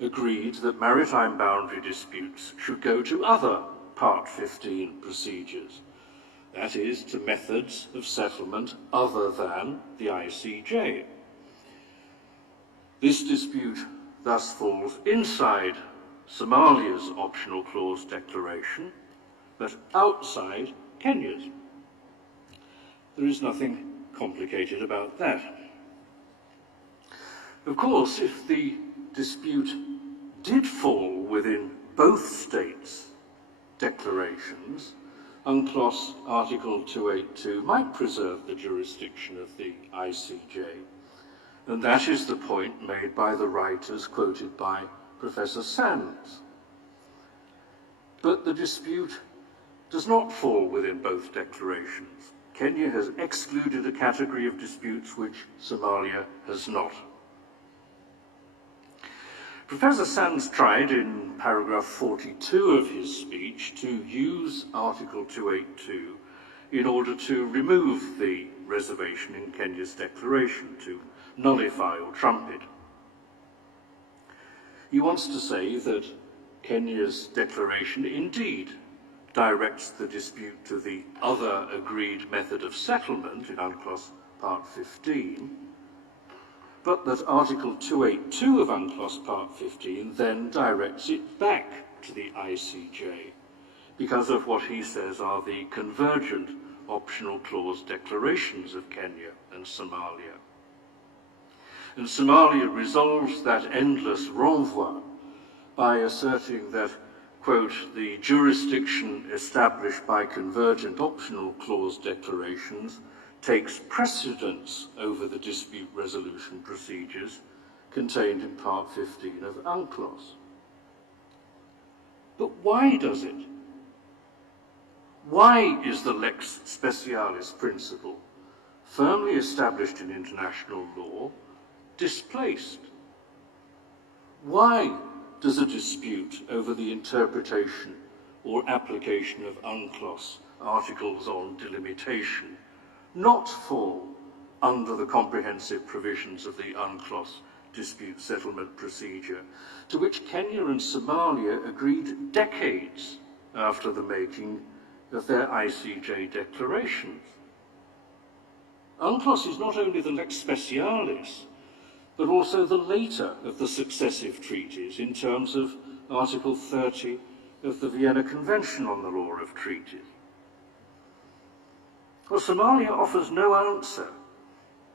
agreed that maritime boundary disputes should go to other Part 15 procedures, that is, to methods of settlement other than the ICJ. This dispute thus falls inside Somalia's optional clause declaration, but outside Kenya's. There is nothing complicated about that. Of course, if the dispute did fall within both states' declarations, UNCLOS Article 282 might preserve the jurisdiction of the ICJ, and that is the point made by the writers quoted by Professor Sands. But the dispute does not fall within both declarations. Kenya has excluded a category of disputes which Somalia has not. Professor Sands tried in paragraph 42 of his speech to use Article 282 in order to remove the reservation in Kenya's declaration, to nullify or trump it. He wants to say that Kenya's declaration indeed directs the dispute to the other agreed method of settlement in UNCLOS Part 15, but that Article 282 of UNCLOS Part 15 then directs it back to the ICJ because of what he says are the convergent optional clause declarations of Kenya and Somalia. And Somalia resolves that endless renvoi by asserting that, quote, the jurisdiction established by convergent optional clause declarations takes precedence over the dispute resolution procedures contained in Part 15 of UNCLOS. But why does it? Why is the lex specialis principle, firmly established in international law, displaced? Why does a dispute over the interpretation or application of UNCLOS articles on delimitation not fall under the comprehensive provisions of the UNCLOS dispute settlement procedure, to which Kenya and Somalia agreed decades after the making of their ICJ declarations? UNCLOS is not only the lex specialis, but also the later of the successive treaties in terms of Article 30 of the Vienna Convention on the Law of Treaties. Well, Somalia offers no answer,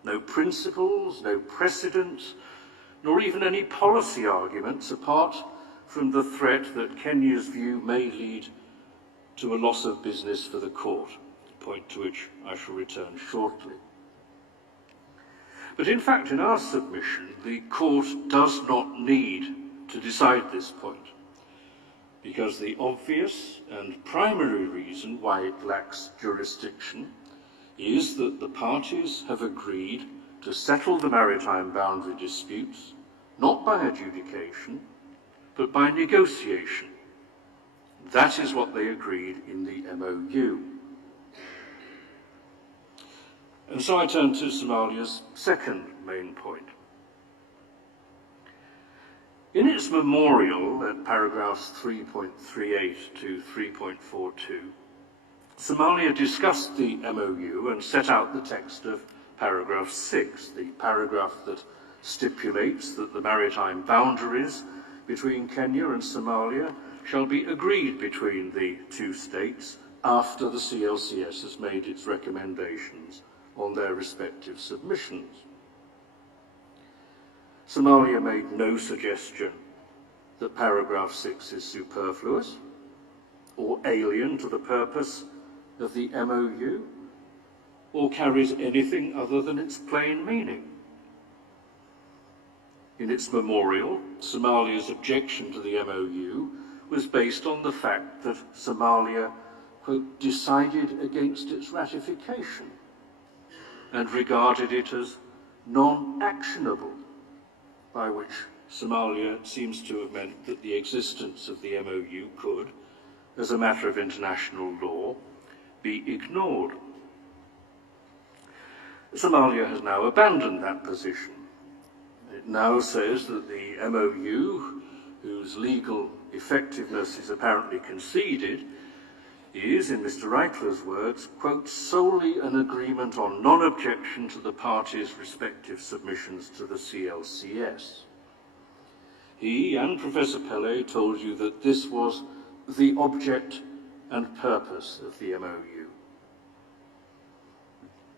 no principles, no precedents, nor even any policy arguments apart from the threat that Kenya's view may lead to a loss of business for the court, a point to which I shall return shortly. But in fact, in our submission, the court does not need to decide this point, because the obvious and primary reason why it lacks jurisdiction is that the parties have agreed to settle the maritime boundary disputes, not by adjudication, but by negotiation. That is what they agreed in the MOU. And so I turn to Somalia's second main point. In its memorial at paragraphs 3.38 to 3.42, Somalia discussed the MOU and set out the text of paragraph 6, the paragraph that stipulates that the maritime boundaries between Kenya and Somalia shall be agreed between the two states after the CLCS has made its recommendations on their respective submissions. Somalia made no suggestion that paragraph 6 is superfluous or alien to the purpose of the MOU, or carries anything other than its plain meaning. In its memorial, Somalia's objection to the MOU was based on the fact that Somalia, quote, decided against its ratification and regarded it as non-actionable, by which Somalia seems to have meant that the existence of the MOU could, as a matter of international law, be ignored. Somalia has now abandoned that position. It now says that the MOU, whose legal effectiveness is apparently conceded, is, in Mr. Reichler's words, quote, solely an agreement on non-objection to the parties' respective submissions to the CLCS. He and Professor Pele told you that this was the object and purpose of the MOU.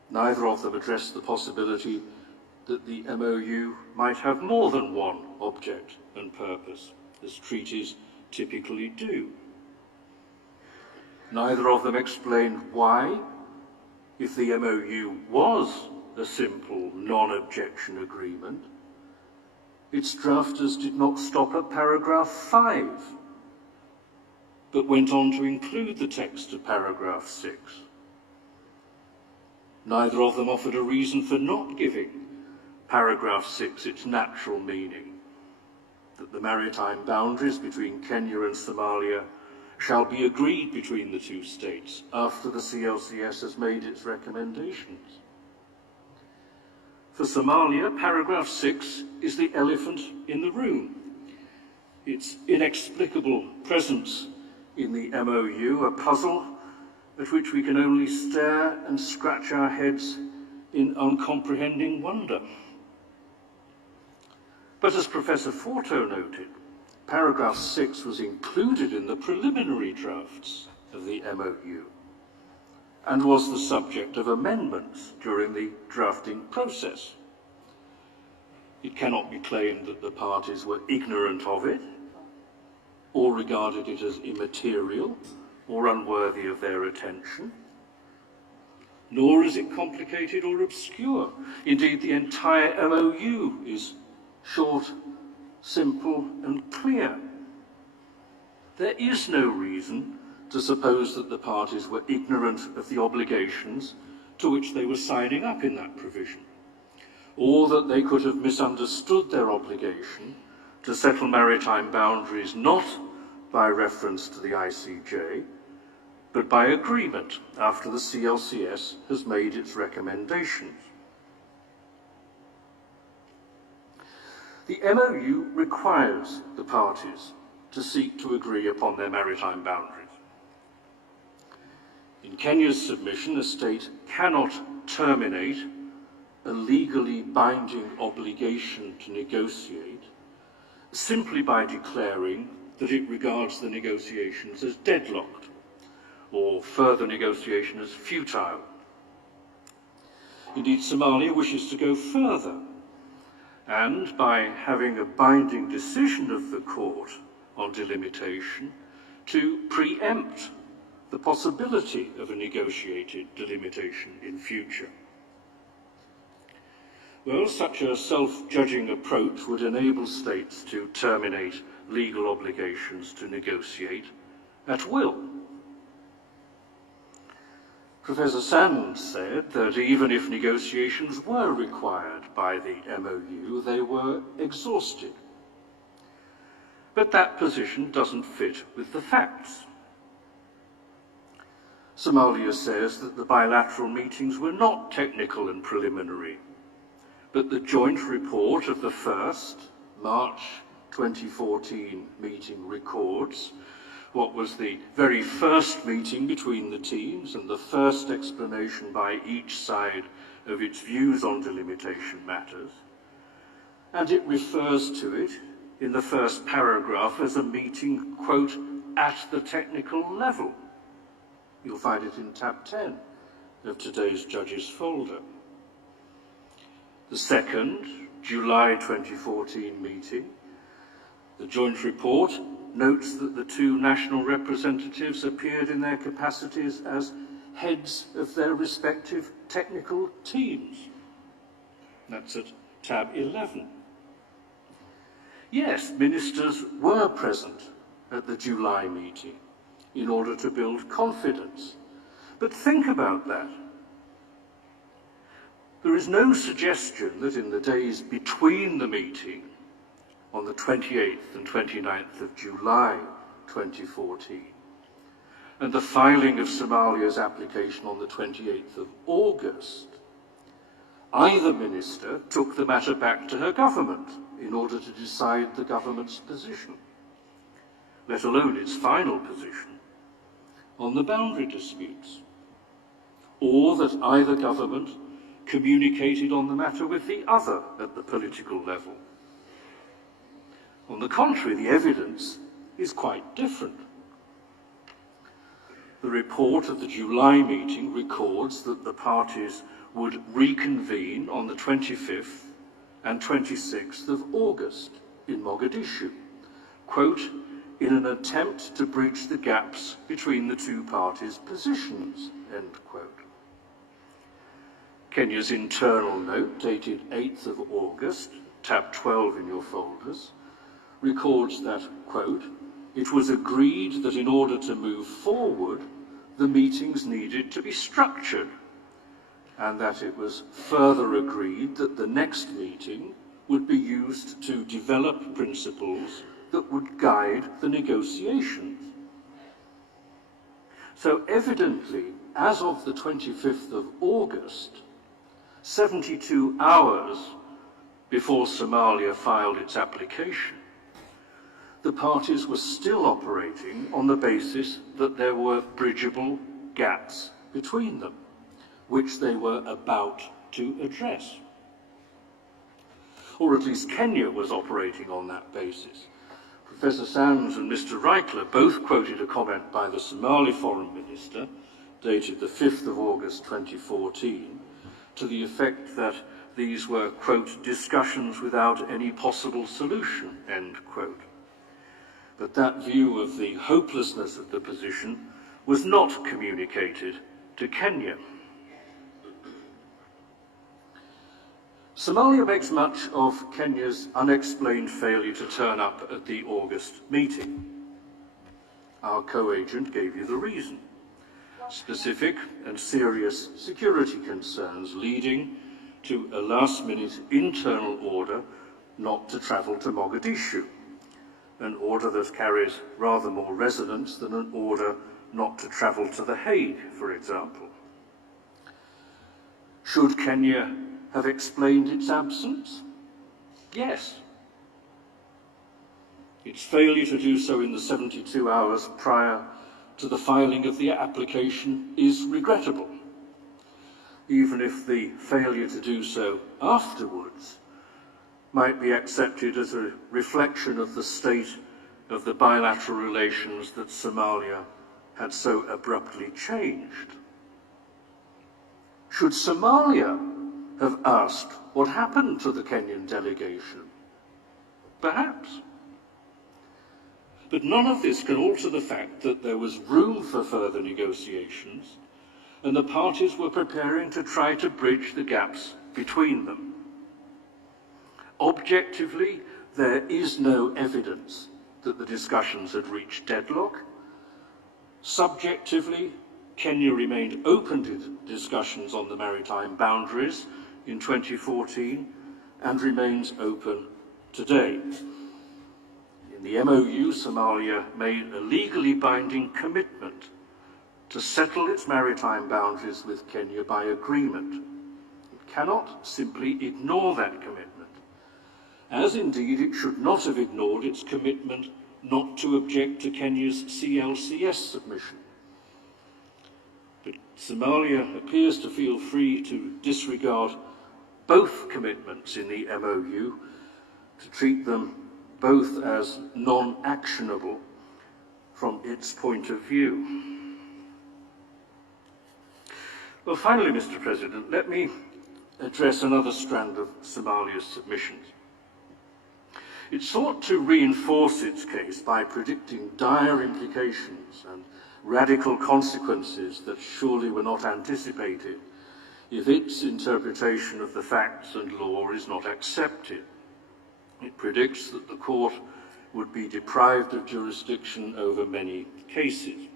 Neither of them addressed the possibility that the MOU might have more than one object and purpose, as treaties typically do. Neither of them explained why, if the MOU was a simple non-objection agreement, its drafters did not stop at paragraph 5, but went on to include the text of paragraph 6. Neither of them offered a reason for not giving paragraph 6 its natural meaning, that the maritime boundaries between Kenya and Somalia shall be agreed between the two states after the CLCS has made its recommendations. For Somalia, paragraph 6 is the elephant in the room. Its inexplicable presence in the MOU, a puzzle at which we can only stare and scratch our heads in uncomprehending wonder. But as Professor Forto noted, paragraph 6 was included in the preliminary drafts of the MOU and was the subject of amendments during the drafting process. It cannot be claimed that the parties were ignorant of it or regarded it as immaterial or unworthy of their attention, nor is it complicated or obscure. Indeed, the entire MOU is short, simple, and clear. There is no reason to suppose that the parties were ignorant of the obligations to which they were signing up in that provision, or that they could have misunderstood their obligation to settle maritime boundaries not by reference to the ICJ, but by agreement after the CLCS has made its recommendations. The MOU requires the parties to seek to agree upon their maritime boundaries. In Kenya's submission, a state cannot terminate a legally binding obligation to negotiate simply by declaring that it regards the negotiations as deadlocked or further negotiation as futile. Indeed, Somalia wishes to go further, and by having a binding decision of the court on delimitation, to preempt the possibility of a negotiated delimitation in future. Well, such a self-judging approach would enable states to terminate legal obligations to negotiate at will. Professor Sands said that even if negotiations were required by the MOU, they were exhausted. But that position doesn't fit with the facts. Somalia says that the bilateral meetings were not technical and preliminary, but the joint report of the first March 2014 meeting records what was the very first meeting between the teams and the first explanation by each side of its views on delimitation matters, and it refers to it in the first paragraph as a meeting, quote, at the technical level. You'll find it in tab 10 of today's Judges folder. The second, July 2014 meeting, the joint report notes that the two national representatives appeared in their capacities as heads of their respective technical teams. That's at tab 11. Yes, ministers were present at the July meeting in order to build confidence. But think about that. There is no suggestion that in the days between the meeting on the 28th and 29th of July 2014 and the filing of Somalia's application on the 28th of August, either minister took the matter back to her government in order to decide the government's position, let alone its final position, on the boundary disputes, or that either government communicated on the matter with the other at the political level. On the contrary, the evidence is quite different. The report of the July meeting records that the parties would reconvene on the 25th and 26th of August in Mogadishu, quote, in an attempt to bridge the gaps between the two parties' positions, end quote. Kenya's internal note, dated 8th of August, tab 12 in your folders, records that, quote, it was agreed that in order to move forward, the meetings needed to be structured, and that it was further agreed that the next meeting would be used to develop principles that would guide the negotiations. So evidently, as of the 25th of August, 72 hours before Somalia filed its application, the parties were still operating on the basis that there were bridgeable gaps between them, which they were about to address. Or at least Kenya was operating on that basis. Professor Sands and Mr. Reichler both quoted a comment by the Somali Foreign Minister, dated the 5th of August 2014, to the effect that these were, quote, discussions without any possible solution, end quote. But that view of the hopelessness of the position was not communicated to Kenya. Somalia makes much of Kenya's unexplained failure to turn up at the August meeting. Our co-agent gave you the reason. Specific and serious security concerns leading to a last-minute internal order not to travel to Mogadishu, an order that carries rather more resonance than an order not to travel to The Hague, for example. Should Kenya have explained its absence? Yes. Its failure to do so in the 72 hours prior to the filing of the application is regrettable, even if the failure to do so afterwards might be accepted as a reflection of the state of the bilateral relations that Somalia had so abruptly changed. Should Somalia have asked what happened to the Kenyan delegation? Perhaps. But none of this can alter the fact that there was room for further negotiations, and the parties were preparing to try to bridge the gaps between them. Objectively, there is no evidence that the discussions had reached deadlock. Subjectively, Kenya remained open to discussions on the maritime boundaries in 2014 and remains open today. In the MOU, Somalia made a legally binding commitment to settle its maritime boundaries with Kenya by agreement. It cannot simply ignore that commitment, as indeed it should not have ignored its commitment not to object to Kenya's CLCS submission. But Somalia appears to feel free to disregard both commitments in the MOU, to treat them both as non-actionable from its point of view. Well, finally, Mr. President, let me address another strand of Somalia's submissions. It sought to reinforce its case by predicting dire implications and radical consequences that surely were not anticipated if its interpretation of the facts and law is not accepted. It predicts that the court would be deprived of jurisdiction over many cases.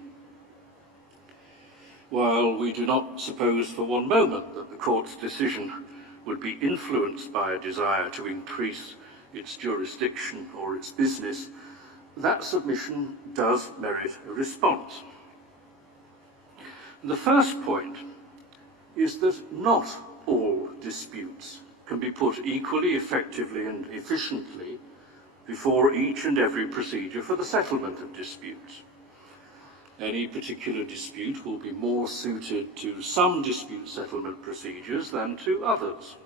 While we do not suppose for one moment that the court's decision would be influenced by a desire to increase its jurisdiction or its business, that submission does merit a response. The first point is that not all disputes can be put equally effectively and efficiently before each and every procedure for the settlement of disputes. Any particular dispute will be more suited to some dispute settlement procedures than to others.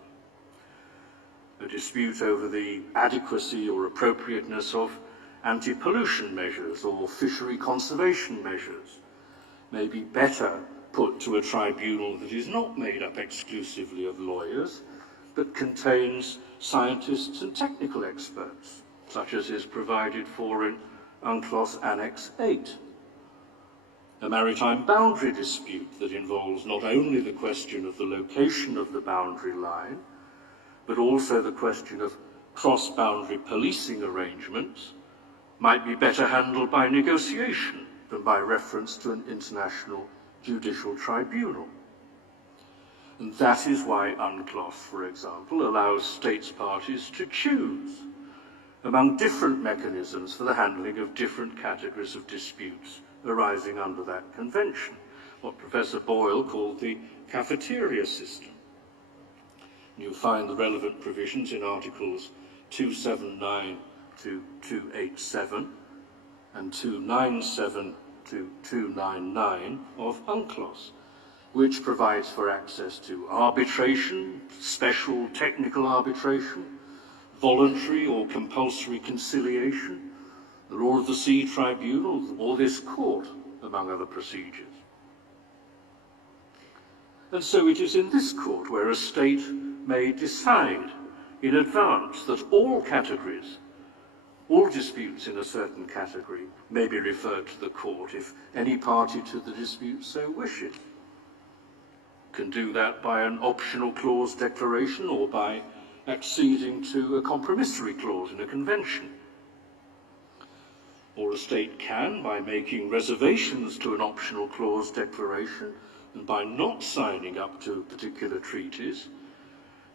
A dispute over the adequacy or appropriateness of anti-pollution measures or fishery conservation measures may be better put to a tribunal that is not made up exclusively of lawyers, but contains scientists and technical experts, such as is provided for in UNCLOS Annex 8. A maritime boundary dispute that involves not only the question of the location of the boundary line, but also the question of cross-boundary policing arrangements might be better handled by negotiation than by reference to an international judicial tribunal. And that is why UNCLOS, for example, allows states parties to choose among different mechanisms for the handling of different categories of disputes arising under that convention, what Professor Boyle called the cafeteria system. You'll find the relevant provisions in Articles 279 to 287 and 297 to 299 of UNCLOS, which provides for access to arbitration, special technical arbitration, voluntary or compulsory conciliation, the law of the sea tribunal, or this court, among other procedures. And so it is in this court where a state may decide in advance that all categories, all disputes in a certain category may be referred to the court if any party to the dispute so wishes. Can do that by an optional clause declaration or by acceding to a compromissory clause in a convention. or a state can, by making reservations to an optional clause declaration and by not signing up to particular treaties,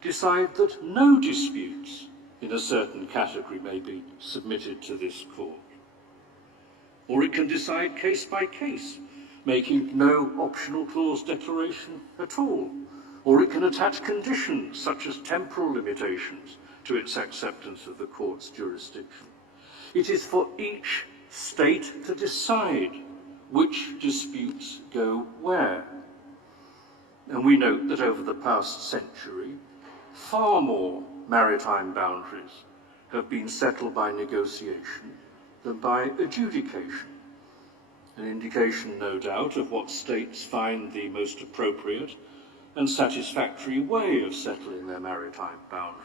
decide that no disputes in a certain category may be submitted to this court. Or it can decide case by case, making no optional clause declaration at all. Or it can attach conditions such as temporal limitations to its acceptance of the court's jurisdiction. It is for each state to decide which disputes go where. And we note that over the past century, far more maritime boundaries have been settled by negotiation than by adjudication. An indication, no doubt, of what states find the most appropriate and satisfactory way of settling their maritime boundaries.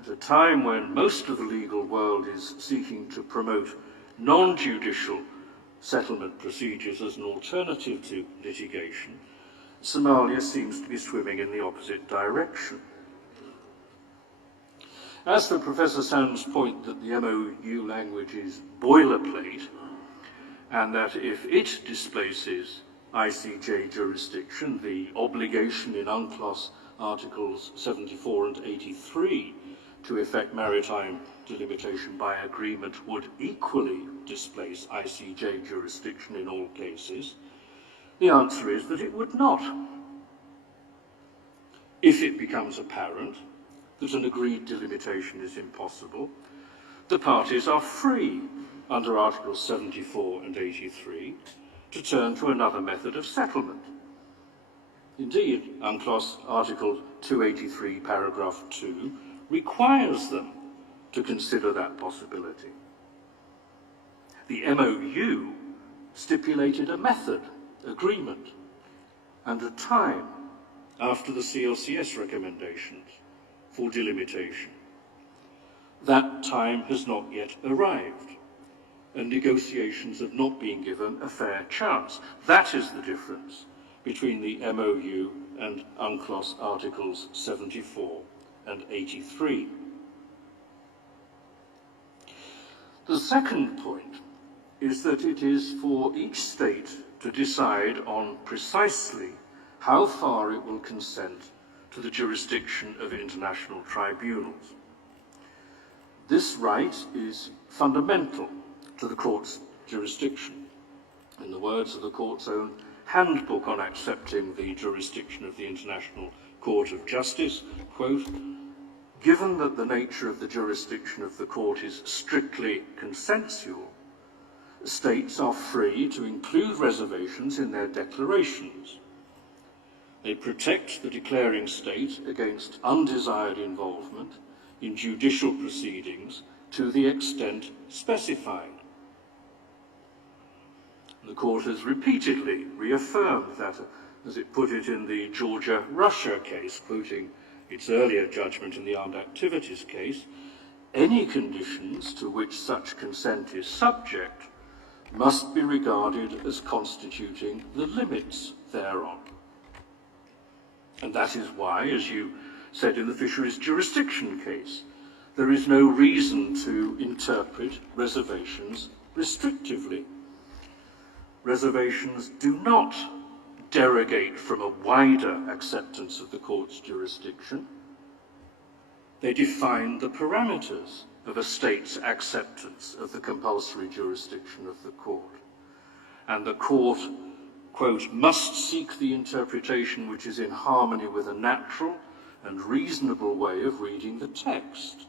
At a time when most of the legal world is seeking to promote non-judicial settlement procedures as an alternative to litigation, Somalia seems to be swimming in the opposite direction. As for Professor Sand's point that the MOU language is boilerplate, and that if it displaces ICJ jurisdiction, the obligation in UNCLOS Articles 74 and 83 to effect maritime delimitation by agreement would equally displace ICJ jurisdiction in all cases, the answer is that it would not. If it becomes apparent that an agreed delimitation is impossible, the parties are free under Articles 74 and 83 to turn to another method of settlement. Indeed, UNCLOS Article 283, paragraph 2, requires them to consider that possibility. The MOU stipulated a method, agreement, and a time after the CLCS recommendations for delimitation. That time has not yet arrived, and negotiations have not been given a fair chance. That is the difference between the MOU and UNCLOS Articles 74 and 83. The second point is that it is for each state to decide on precisely how far it will consent to the jurisdiction of international tribunals. This right is fundamental to the court's jurisdiction. In the words of the court's own handbook on accepting the jurisdiction of the International Court of Justice, quote, "Given that the nature of the jurisdiction of the court is strictly consensual, states are free to include reservations in their declarations. They protect the declaring state against undesired involvement in judicial proceedings to the extent specified." The court has repeatedly reaffirmed that, as it put it in the Georgia-Russia case, quoting its earlier judgment in the armed activities case, any conditions to which such consent is subject must be regarded as constituting the limits thereon. And that is why, as you said in the fisheries jurisdiction case, there is no reason to interpret reservations restrictively. Reservations do not derogate from a wider acceptance of the court's jurisdiction. They define the parameters of a state's acceptance of the compulsory jurisdiction of the court. And the court, quote, "must seek the interpretation which is in harmony with a natural and reasonable way of reading the text,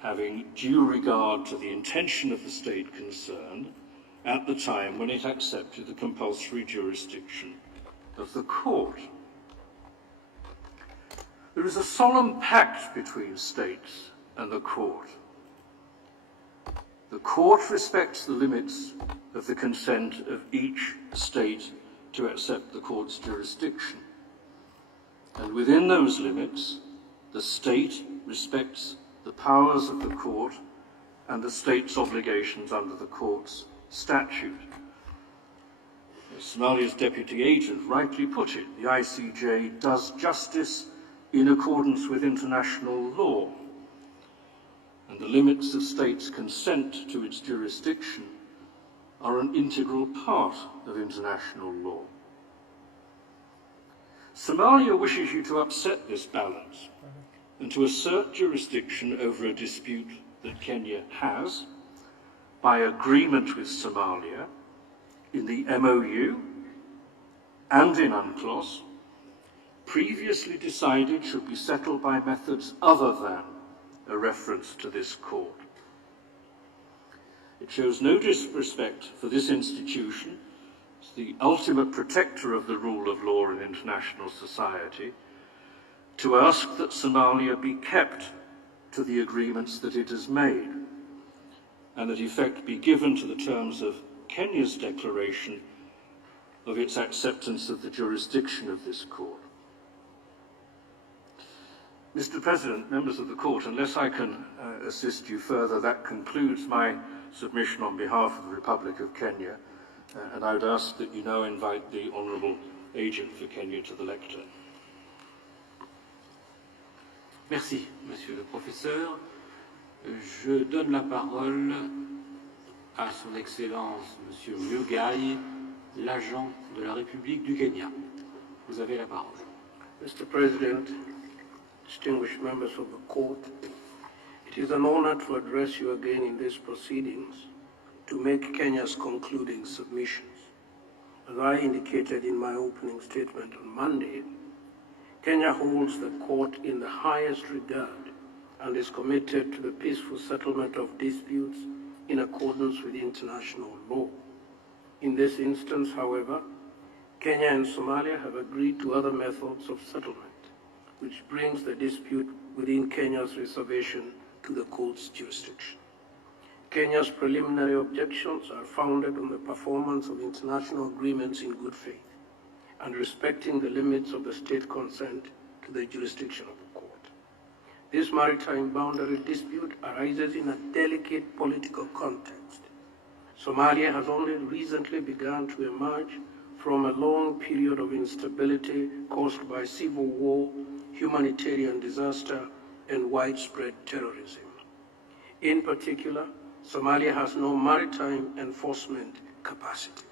having due regard to the intention of the state concerned at the time when it accepted the compulsory jurisdiction of the court." There is a solemn pact between states and the court. The court respects the limits of the consent of each state to accept the court's jurisdiction. And within those limits, the state respects the powers of the court and the state's obligations under the court's statute. As Somalia's deputy agent rightly put it, the ICJ does justice in accordance with international law. and the limits of states' consent to its jurisdiction are an integral part of international law. Somalia wishes you to upset this balance and to assert jurisdiction over a dispute that Kenya has, by agreement with Somalia, in the MOU and in UNCLOS, previously decided should be settled by methods other than a reference to this court. It shows no disrespect for this institution, as the ultimate protector of the rule of law in international society, to ask that Somalia be kept to the agreements that it has made, and that effect be given to the terms of Kenya's declaration of its acceptance of the jurisdiction of this court. Mr. President, members of the court, unless I can assist you further, that concludes my submission on behalf of the Republic of Kenya, and I would ask that you now invite the Honourable Agent for Kenya to the lectern. Merci, Monsieur le Professeur. Je donne la parole à Son Excellence Monsieur Mugai, l'agent de la République du Kenya. Vous avez la parole. Mr. President, distinguished members of the court, it is an honor to address you again in these proceedings to make Kenya's concluding submissions. As I indicated in my opening statement on Monday, Kenya holds the court in the highest regard and is committed to the peaceful settlement of disputes in accordance with international law. In this instance, however, Kenya and Somalia have agreed to other methods of settlement, which brings the dispute within Kenya's reservation to the court's jurisdiction. Kenya's preliminary objections are founded on the performance of international agreements in good faith and respecting the limits of the state consent to the jurisdiction of the court. This maritime boundary dispute arises in a delicate political context. Somalia has only recently begun to emerge from a long period of instability caused by civil war, humanitarian disaster, and widespread terrorism. In particular, Somalia has no maritime enforcement capacity.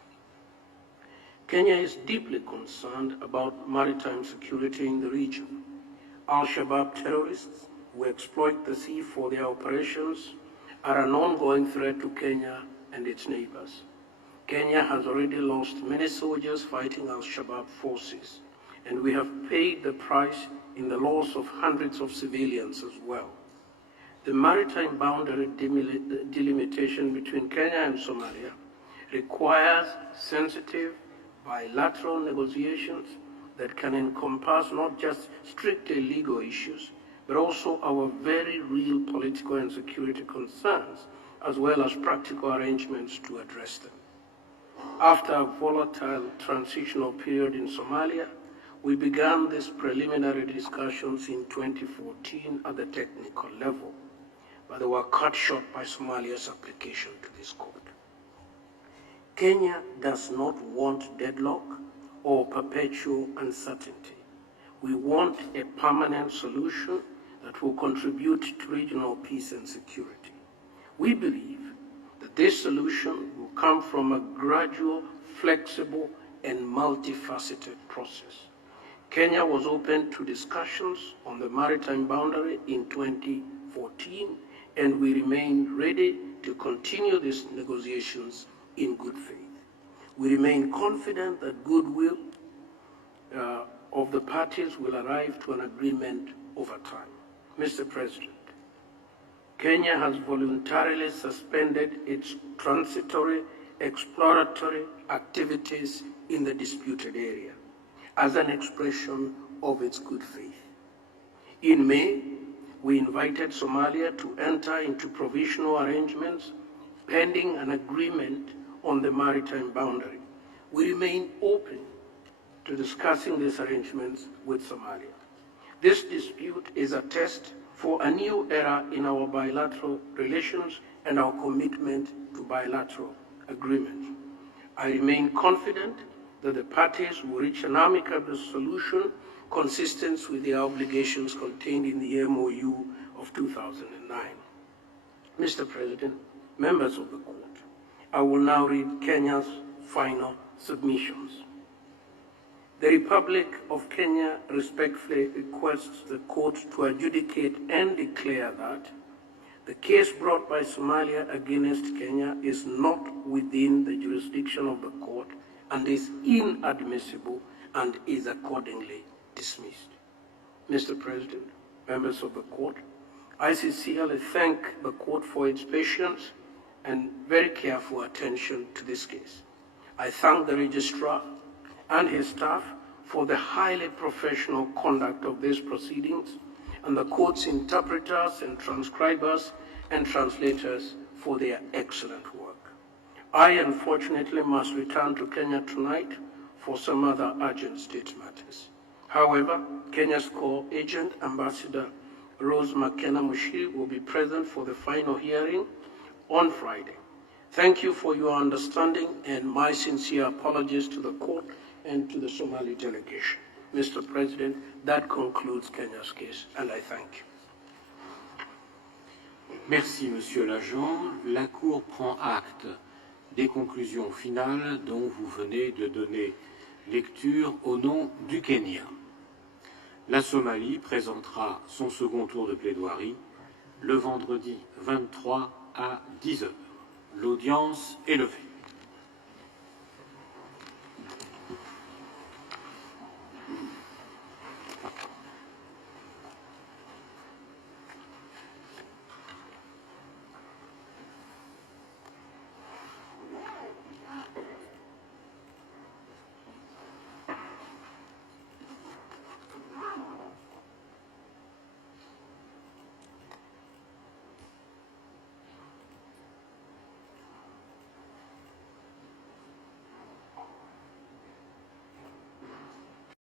Kenya is deeply concerned about maritime security in the region. Al-Shabaab terrorists who exploit the sea for their operations are an ongoing threat to Kenya and its neighbors. Kenya has already lost many soldiers fighting Al-Shabaab forces, and we have paid the price in the loss of hundreds of civilians as well. The maritime boundary delimitation between Kenya and Somalia requires sensitive bilateral negotiations that can encompass not just strictly legal issues, but also our very real political and security concerns, as well as practical arrangements to address them. After a volatile transitional period in Somalia, we began these preliminary discussions in 2014 at the technical level, but they were cut short by Somalia's application to this court. Kenya does not want deadlock or perpetual uncertainty. We want a permanent solution that will contribute to regional peace and security. We believe that this solution will come from a gradual, flexible, and multifaceted process. Kenya was open to discussions on the maritime boundary in 2014, and we remain ready to continue these negotiations in good faith. We remain confident that goodwill of the parties will arrive to an agreement over time. Mr. President, Kenya has voluntarily suspended its transitory exploratory activities in the disputed area as an expression of its good faith. In May, we invited Somalia to enter into provisional arrangements pending an agreement on the maritime boundary. We remain open to discussing these arrangements with Somalia. This dispute is a test for a new era in our bilateral relations and our commitment to bilateral agreements. I remain confident that the parties will reach an amicable solution consistent with the obligations contained in the MOU of 2009. Mr. President, members of the court, I will now read Kenya's final submissions. The Republic of Kenya respectfully requests the court to adjudicate and declare that the case brought by Somalia against Kenya is not within the jurisdiction of the court and is inadmissible and is accordingly dismissed. Mr. President, members of the court, I sincerely thank the court for its patience and very careful attention to this case. I thank the registrar and his staff for the highly professional conduct of these proceedings, and the court's interpreters and transcribers and translators for their excellent work. I unfortunately must return to Kenya tonight for some other urgent state matters. However, Kenya's core agent, Ambassador Rose McKenna Mushiri, will be present for the final hearing on Friday. Thank you for your understanding, and my sincere apologies to the court and to the Somali delegation. Mr. President, that concludes Kenya's case, and I thank you. Merci, Monsieur l'agent. La Cour prend acte des conclusions finales dont vous venez de donner lecture au nom du Kenya. La Somalie présentera son second tour de plaidoirie le vendredi 23 à 10 h. L'audience est levée.